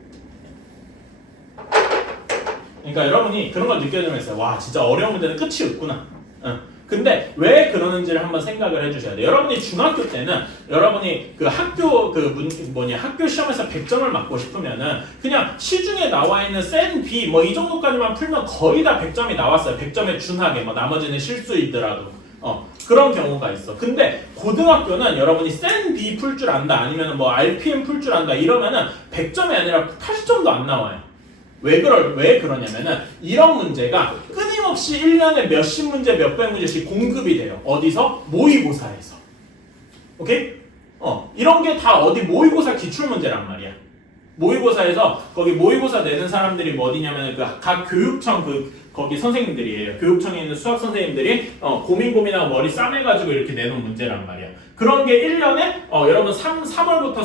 그러니까 여러분이 그런 걸 느껴지면 있어요. 와 진짜 어려운 문제는 끝이 없구나. 근데 왜 그러는지를 한번 생각을 해주셔야 돼요. 여러분이 중학교 때는 여러분이 그 학교 학교 시험에서 100점을 맞고 싶으면은 그냥 시중에 나와 있는 센 B 이 정도까지만 풀면 거의 다 100점이 나왔어요. 100점에 준하게 나머지는 실수이더라도. 그런 경우가 있어. 근데 고등학교는 여러분이 센 B 풀 줄 안다 아니면 RPM 풀 줄 안다 이러면은 100점이 아니라 80점도 안 나와요. 왜 그러냐면은 이런 문제가 끊임없이 1년에 몇십 문제 몇백 문제씩 공급이 돼요. 어디서? 모의고사에서. 오케이? 이런 게 다 어디 모의고사 기출문제란 말이야. 모의고사에서 거기 모의고사 내는 사람들이 어디냐면은 각 교육청 거기 선생님들이에요. 교육청에 있는 수학 선생님들이 고민하고 머리 싸매가지고 이렇게 내놓은 문제란 말이야. 그런 게 1년에 여러분 3월부터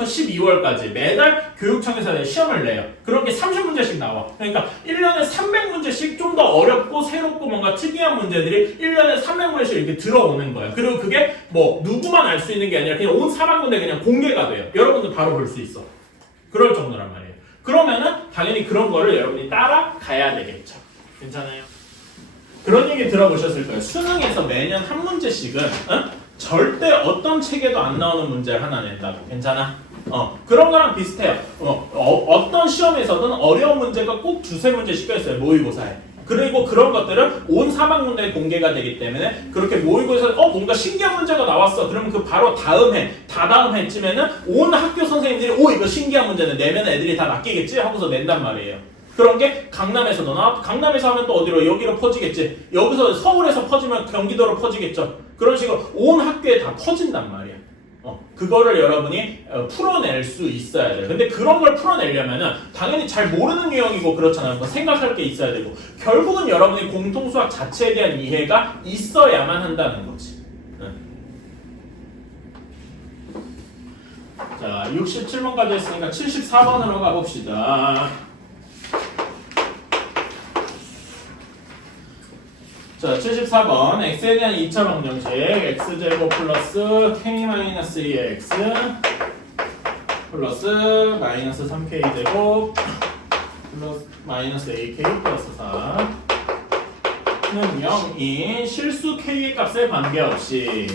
12월까지 매달 교육청에서 시험을 내요. 그런 게 30문제씩 나와. 그러니까 1년에 300문제씩 좀 더 어렵고 새롭고 뭔가 특이한 문제들이 1년에 300문제씩 이렇게 들어오는 거예요. 그리고 그게 누구만 알 수 있는 게 아니라 그냥 온 사방군데 그냥 공개가 돼요. 여러분들 바로 볼 수 있어. 그럴 정도란 말이에요. 그러면은 당연히 그런 거를 여러분이 따라가야 되겠죠. 괜찮아요? 그런 얘기 들어보셨을 거예요. 수능에서 매년 한 문제씩은 절대 어떤 책에도 안 나오는 문제를 하나 낸다고. 괜찮아? 그런 거랑 비슷해요. 어떤 시험에서든 어려운 문제가 꼭 두세 문제씩 껴있어요. 모의고사에. 그리고 그런 것들은 온 사방문제에 공개가 되기 때문에 그렇게 모의고사에서 뭔가 신기한 문제가 나왔어. 그러면 그 바로 다음 해, 다다음 해쯤에는 온 학교 선생님들이 이거 신기한 문제는 내면 애들이 다 낚이겠지 하고서 낸단 말이에요. 그런 게 강남에서도 나와. 강남에서 하면 또 어디로? 여기로 퍼지겠지. 여기서 서울에서 퍼지면 경기도로 퍼지겠죠. 그런 식으로 온 학교에 다 퍼진단 말이야. 그거를 여러분이 풀어낼 수 있어야 돼요. 근데 그런 걸 풀어내려면은 당연히 잘 모르는 유형이고 그렇잖아요. 뭐 생각할 게 있어야 되고 결국은 여러분이 공통수학 자체에 대한 이해가 있어야만 한다는 거지. 자, 67번까지 했으니까 74번으로 가봅시다. 자, 74번 x에 대한 2차 방정식 x제곱 플러스 k-2x 플러스 마이너스 3k제곱 플러스 마이너스 ak 플러스 4는 0인 실수 k의 값에 관계없이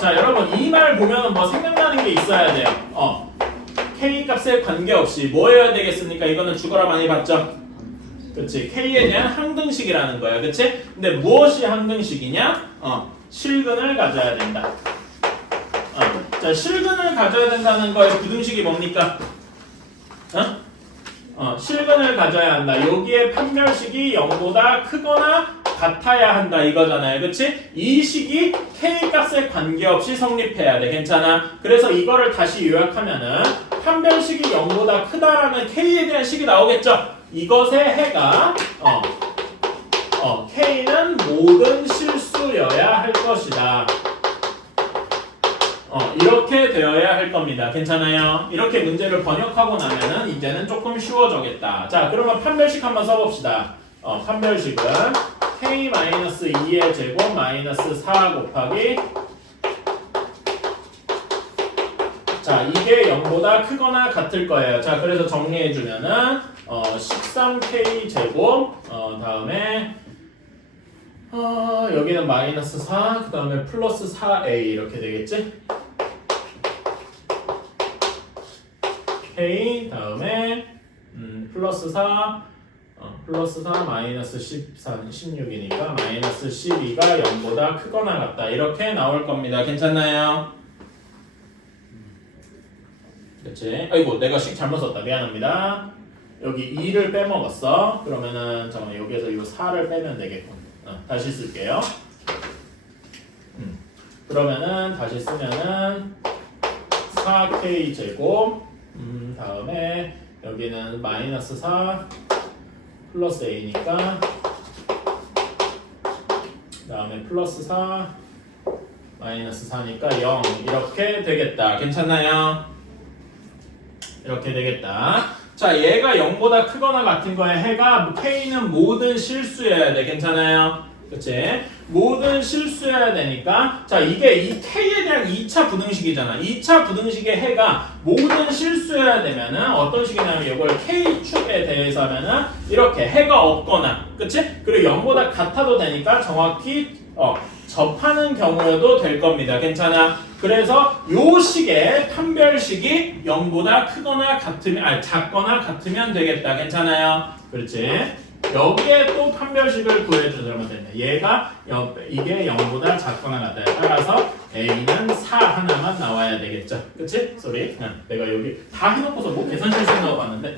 자, 여러분 이 말 보면 뭐 생각나는 게 있어야 돼요. k 값에 관계없이 뭐 해야 되겠습니까? 이거는 죽어라 많이 봤죠? 그렇지. k에 대한 항등식이라는 거야. 그렇지? 근데 무엇이 항등식이냐? 실근을 가져야 된다. 자, 실근을 가져야 된다는 거의 부등식이 뭡니까? 실근을 가져야 한다. 여기에 판별식이 0보다 크거나 같아야 한다 이거잖아요. 그치? 이 식이 k 값에 관계없이 성립해야 돼. 괜찮아? 그래서 이거를 다시 요약하면은 판별식이 0보다 크다라는 k에 대한 식이 나오겠죠? 이것의 해가 k는 모든 실수여야 할 것이다. 이렇게 되어야 할 겁니다. 괜찮아요? 이렇게 문제를 번역하고 나면은 이제는 조금 쉬워져겠다. 자, 그러면 판별식 한번 써봅시다. 판별식은 k-2의 제곱 마이너스 4 곱하기 자, 이게 0보다 크거나 같을 거예요. 자, 그래서 정리해주면은 13k 제곱 다음에 여기는 마이너스 4, 그 다음에 플러스 4a 이렇게 되겠지? k 다음에 플러스 4 플러스 4 마이너스 14는 16이니까 마이너스 12가 0보다 크거나 같다 이렇게 나올 겁니다. 괜찮나요? 그치? 아이고 내가 식 잘못 썼다. 미안합니다. 여기 2를 빼먹었어. 그러면은 잠깐만 여기에서 이 4를 빼면 되겠군. 다시 쓸게요. 그러면은 다시 쓰면은 4k 제곱 다음에 여기는 마이너스 4 플러스 a니까 다음에 플러스 4 마이너스 4니까 0 이렇게 되겠다. 괜찮나요? 이렇게 되겠다. 자, 얘가 0보다 크거나 같은 거에 해가 k는 모든 실수여야 돼. 괜찮아요? 그치? 모든 실수여야 되니까 자, 이게 이 k에 대한 2차 부등식이잖아. 2차 부등식의 해가 모든 실수여야 되면은 어떤 식이냐면 이걸 k축에 대해서 하면은 이렇게 해가 없거나 그치? 그리고 0보다 같아도 되니까 정확히 접하는 경우여도 될 겁니다. 괜찮아? 그래서 요 식의 판별식이 0보다 크거나 같으면 작거나 같으면 되겠다. 괜찮아요? 그렇지? 여기에 또 판별식을 구해주면 된다. 얘가 이게 0보다 작거나 같아요. 따라서 A는 4 하나만 나와야 되겠죠. 그치? 소리? 내가 여기 다 해놓고서 뭐 계산 실수 넣어봤는데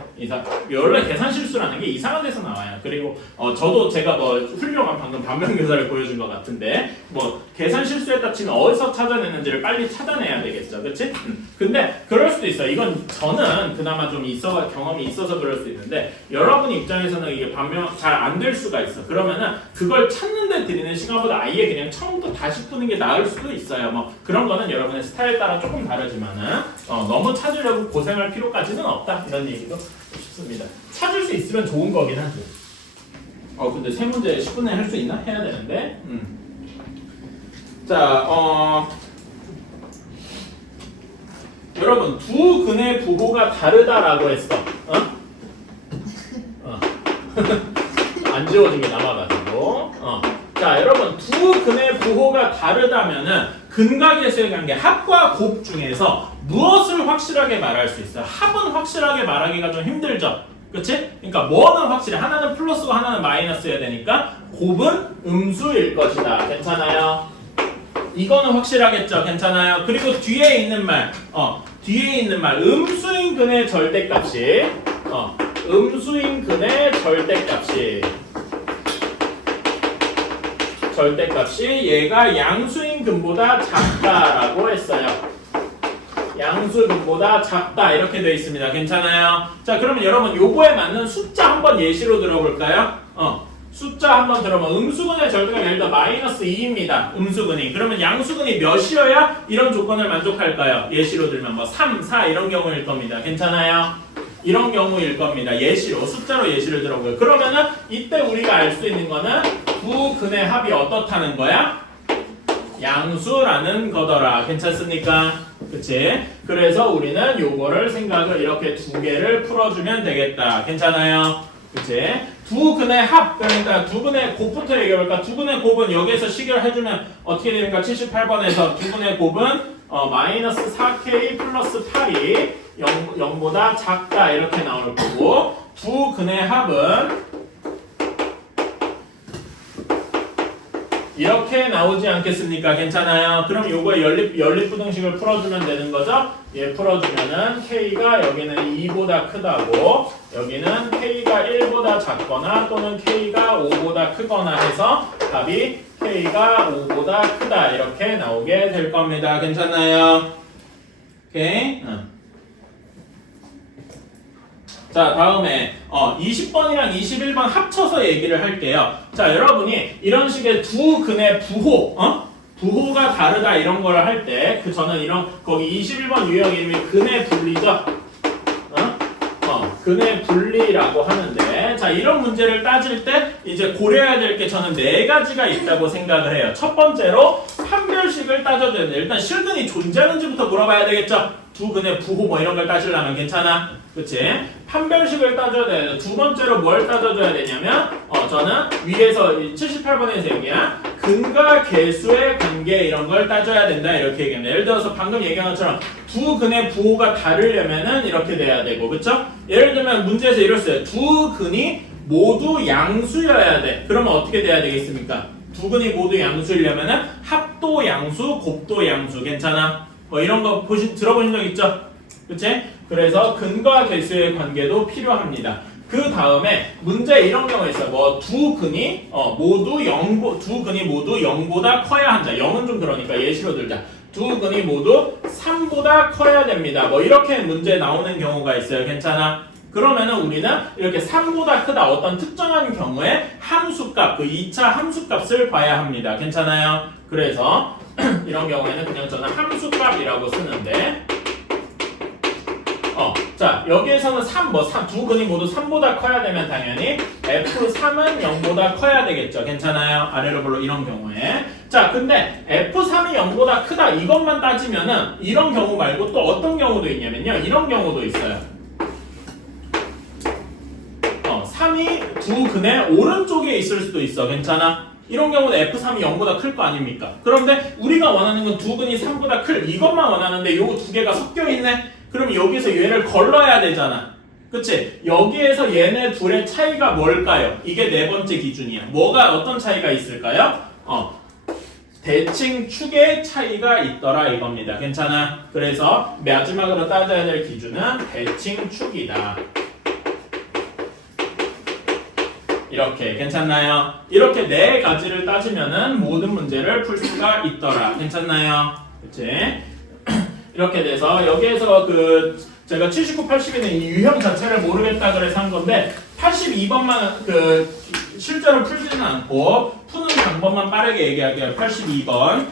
원래 계산 실수라는 게 이상한 데서 나와요. 그리고 저도 제가 뭐 훌륭한 방금 반면교사를 보여준 것 같은데 뭐 계산 실수했다 치면 어디서 찾아내는지를 빨리 찾아내야 되겠죠. 그치? 근데 그럴 수도 있어요. 이건 저는 그나마 좀 경험이 있어서 그럴 수 있는데 여러분 입장에서는 이게 반면 잘 안 될 수가 있어. 그러면은 그걸 찾는데 드리는 시간보다 아예 그냥 처음부터 다시 푸는 게 나을 수도 있어요. 뭐 그런 거는 여러분의 스타일 따라 조금 다르지만은 너무 찾으려고 고생할 필요까지는 없다 이런 얘기도 싶습니다. 찾을 수 있으면 좋은 거긴 하죠. 근데 세 문제 10분에 할 수 있나? 해야 되는데. 자, 여러분 두 근의 부호가 다르다라고 했어. 안 지워진 게 남아가지고. 자, 여러분 두 근의 부호가 다르다면은 근각에서의 관계 합과 곱 중에서 무엇을 확실하게 말할 수 있어요? 합은 확실하게 말하기가 좀 힘들죠. 그치? 그러니까 뭐는 확실해? 하나는 플러스고 하나는 마이너스여야 되니까 곱은 음수일 것이다. 괜찮아요? 이거는 확실하겠죠? 괜찮아요? 그리고 뒤에 있는 말 음수인 근의 절대값이 음수인 근의 절대값이 절대값이 얘가 양수인 근보다 작다라고 했어요. 양수근보다 작다 이렇게 되어 있습니다. 괜찮아요? 자, 그러면 여러분 요거에 맞는 숫자 한번 예시로 들어볼까요? 숫자 한번 들어보면 음수근의 절대값 예를 들어 마이너스 2입니다. 음수근이. 그러면 양수근이 몇이어야 이런 조건을 만족할까요? 예시로 들면 뭐 3, 4 이런 경우일 겁니다. 괜찮아요? 이런 경우일 겁니다. 예시로, 숫자로 예시를 들어보고요. 그러면은 이때 우리가 알 수 있는 거는 두 근의 합이 어떻다는 거야? 양수라는 거더라. 괜찮습니까? 그치? 그래서 우리는 요거를 생각을 이렇게 두 개를 풀어주면 되겠다. 괜찮아요? 그치? 두 근의 합, 그러니까 두 근의 곱부터 얘기해볼까? 두 근의 곱은 여기에서 식을 해주면 어떻게 됩니까? 78번에서 두 근의 곱은 마이너스 4k 플러스 8이 0보다 작다 이렇게 나올 거고 두 근의 합은 이렇게 나오지 않겠습니까? 괜찮아요? 그럼 요거에 연립부등식을 풀어주면 되는 거죠? 얘 풀어주면은 k가 여기는 2보다 크다고 여기는 k가 1보다 작거나 또는 k가 5보다 크거나 해서 답이 k가 5보다 크다 이렇게 나오게 될 겁니다. 괜찮나요? 오케이? 자, 다음에 20번이랑 21번 합쳐서 얘기를 할게요. 자, 여러분이 이런 식의 두 근의 부호가 다르다 이런 걸 할 때 저는 이런 거기 21번 유형 이름이 근의 분리죠. 근의 분리라고 하는데 자, 이런 문제를 따질 때 이제 고려해야 될 게 저는 네 가지가 있다고 생각을 해요. 첫 번째로 판별식을 따져야 되는데 일단 실근이 존재하는지부터 물어봐야 되겠죠. 두 근의 부호 뭐 이런 걸 따지려면 괜찮아? 그치? 판별식을 따져야 돼요. 두 번째로 뭘 따져줘야 되냐면 저는 위에서 78번에서 얘기한 근과 개수의 관계 이런 걸 따져야 된다 이렇게 얘기합니다. 예를 들어서 방금 얘기한 것처럼 두 근의 부호가 다르려면은 이렇게 돼야 되고 그쵸? 예를 들면 문제에서 이랬어요. 두 근이 모두 양수여야 돼. 그러면 어떻게 돼야 되겠습니까? 두 근이 모두 양수이려면은 합도 양수, 곱도 양수 괜찮아? 뭐 이런 거 들어보신 적 있죠? 그치? 그래서 근과 개수의 관계도 필요합니다. 그 다음에 문제 이런 경우가 있어요. 뭐 두 근이 모두 0보다 커야 한다. 0은 좀 그러니까 예시로 들자. 두 근이 모두 3보다 커야 됩니다. 뭐 이렇게 문제 나오는 경우가 있어요. 괜찮아? 그러면은 우리는 이렇게 3보다 크다 어떤 특정한 경우에 함수값, 그 2차 함수값을 봐야 합니다. 괜찮아요? 그래서 이런 경우에는 그냥 저는 함수값이라고 쓰는데 자, 여기에서는 두 근이 모두 3보다 커야 되면 당연히 F3은 0보다 커야 되겠죠. 괜찮아요? 아래로 볼로 이런 경우에. 자, 근데 F3이 0보다 크다 이것만 따지면은 이런 경우 말고 또 어떤 경우도 있냐면요. 이런 경우도 있어요. 3이 두 근의 오른쪽에 있을 수도 있어. 괜찮아? 이런 경우는 F3이 0보다 클 거 아닙니까? 그런데 우리가 원하는 건 두 근이 3보다 클 이것만 원하는데 요 두 개가 섞여 있네? 그럼 여기서 얘를 걸러야 되잖아. 그치? 여기에서 얘네 둘의 차이가 뭘까요? 이게 네 번째 기준이야. 뭐가 어떤 차이가 있을까요? 대칭 축의 차이가 있더라 이겁니다. 괜찮아? 그래서 마지막으로 따져야 될 기준은 대칭 축이다. 이렇게 괜찮나요? 이렇게 네 가지를 따지면은 모든 문제를 풀 수가 있더라. 괜찮나요? 그치? 이렇게 돼서 여기에서 제가 79, 80에는 이 유형 자체를 모르겠다 그래서 한 건데 82번만 실제로 풀지는 않고 푸는 방법만 빠르게 얘기할게요. 82번.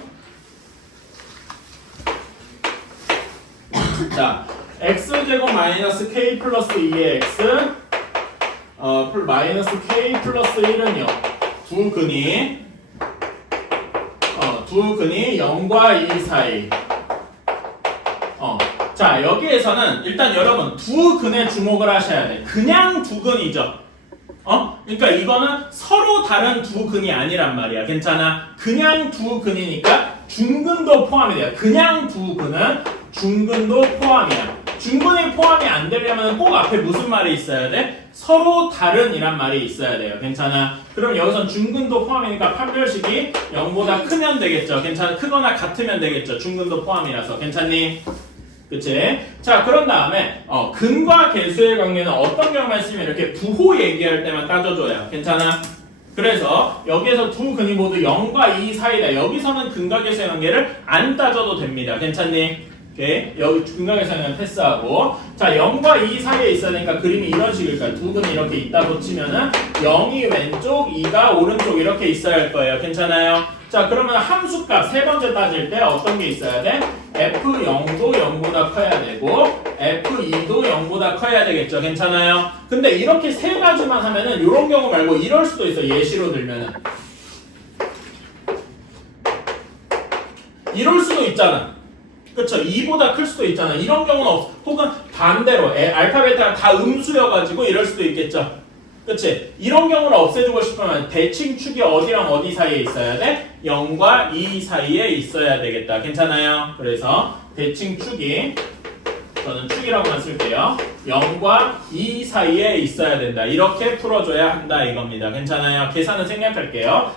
자, x제곱 마이너스 k 플러스 2의 x 마이너스 k 플러스 1은요. 두 근이 0과 2 사이. 자, 여기에서는 일단 여러분 두 근에 주목을 하셔야 돼. 그냥 두 근이죠. 그러니까 이거는 서로 다른 두 근이 아니란 말이야. 괜찮아? 그냥 두 근이니까 중근도 포함이 돼요. 그냥 두 근은 중근도 포함이야. 중근이 포함이 안 되려면 꼭 앞에 무슨 말이 있어야 돼? 서로 다른이란 말이 있어야 돼요. 괜찮아? 그럼 여기선 중근도 포함이니까 판별식이 0보다 크면 되겠죠. 괜찮아? 크거나 같으면 되겠죠. 중근도 포함이라서. 괜찮니? 그치? 자, 그런 다음에 근과 개수의 관계는 어떤 경우만 쓰면 이렇게 부호 얘기할 때만 따져줘요. 괜찮아? 그래서 여기에서 두 근이 모두 0과 2 사이다. 여기서는 근각에서의 관계를 안 따져도 됩니다. 괜찮니? 오케이. 여기 근각에서의 관계 패스하고. 자, 0과 2 사이에 있어야 되니까 그림이 이런 식일 거야. 두 근이 이렇게 있다고 치면은 0이 왼쪽, 2가 오른쪽 이렇게 있어야 할 거예요. 괜찮아요? 자, 그러면 함수값 세 번째 따질 때 어떤 게 있어야 돼? F0도 0보다 커야 되고 F2도 0보다 커야 되겠죠. 괜찮아요? 근데 이렇게 세 가지만 하면은 이런 경우 말고 이럴 수도 있어. 예시로 들면은 이럴 수도 있잖아. 그쵸? 2보다 클 수도 있잖아. 이런 경우는 없어. 혹은 반대로 알파 베타가 다 음수여가지고 이럴 수도 있겠죠. 그치? 이런 경우를 없애주고 싶으면 대칭축이 어디랑 어디 사이에 있어야 돼? 0과 2 사이에 있어야 되겠다. 괜찮아요? 그래서 대칭축이 저는 축이라고만 쓸게요. 0과 2 사이에 있어야 된다. 이렇게 풀어줘야 한다 이겁니다. 괜찮아요? 계산은 생략할게요.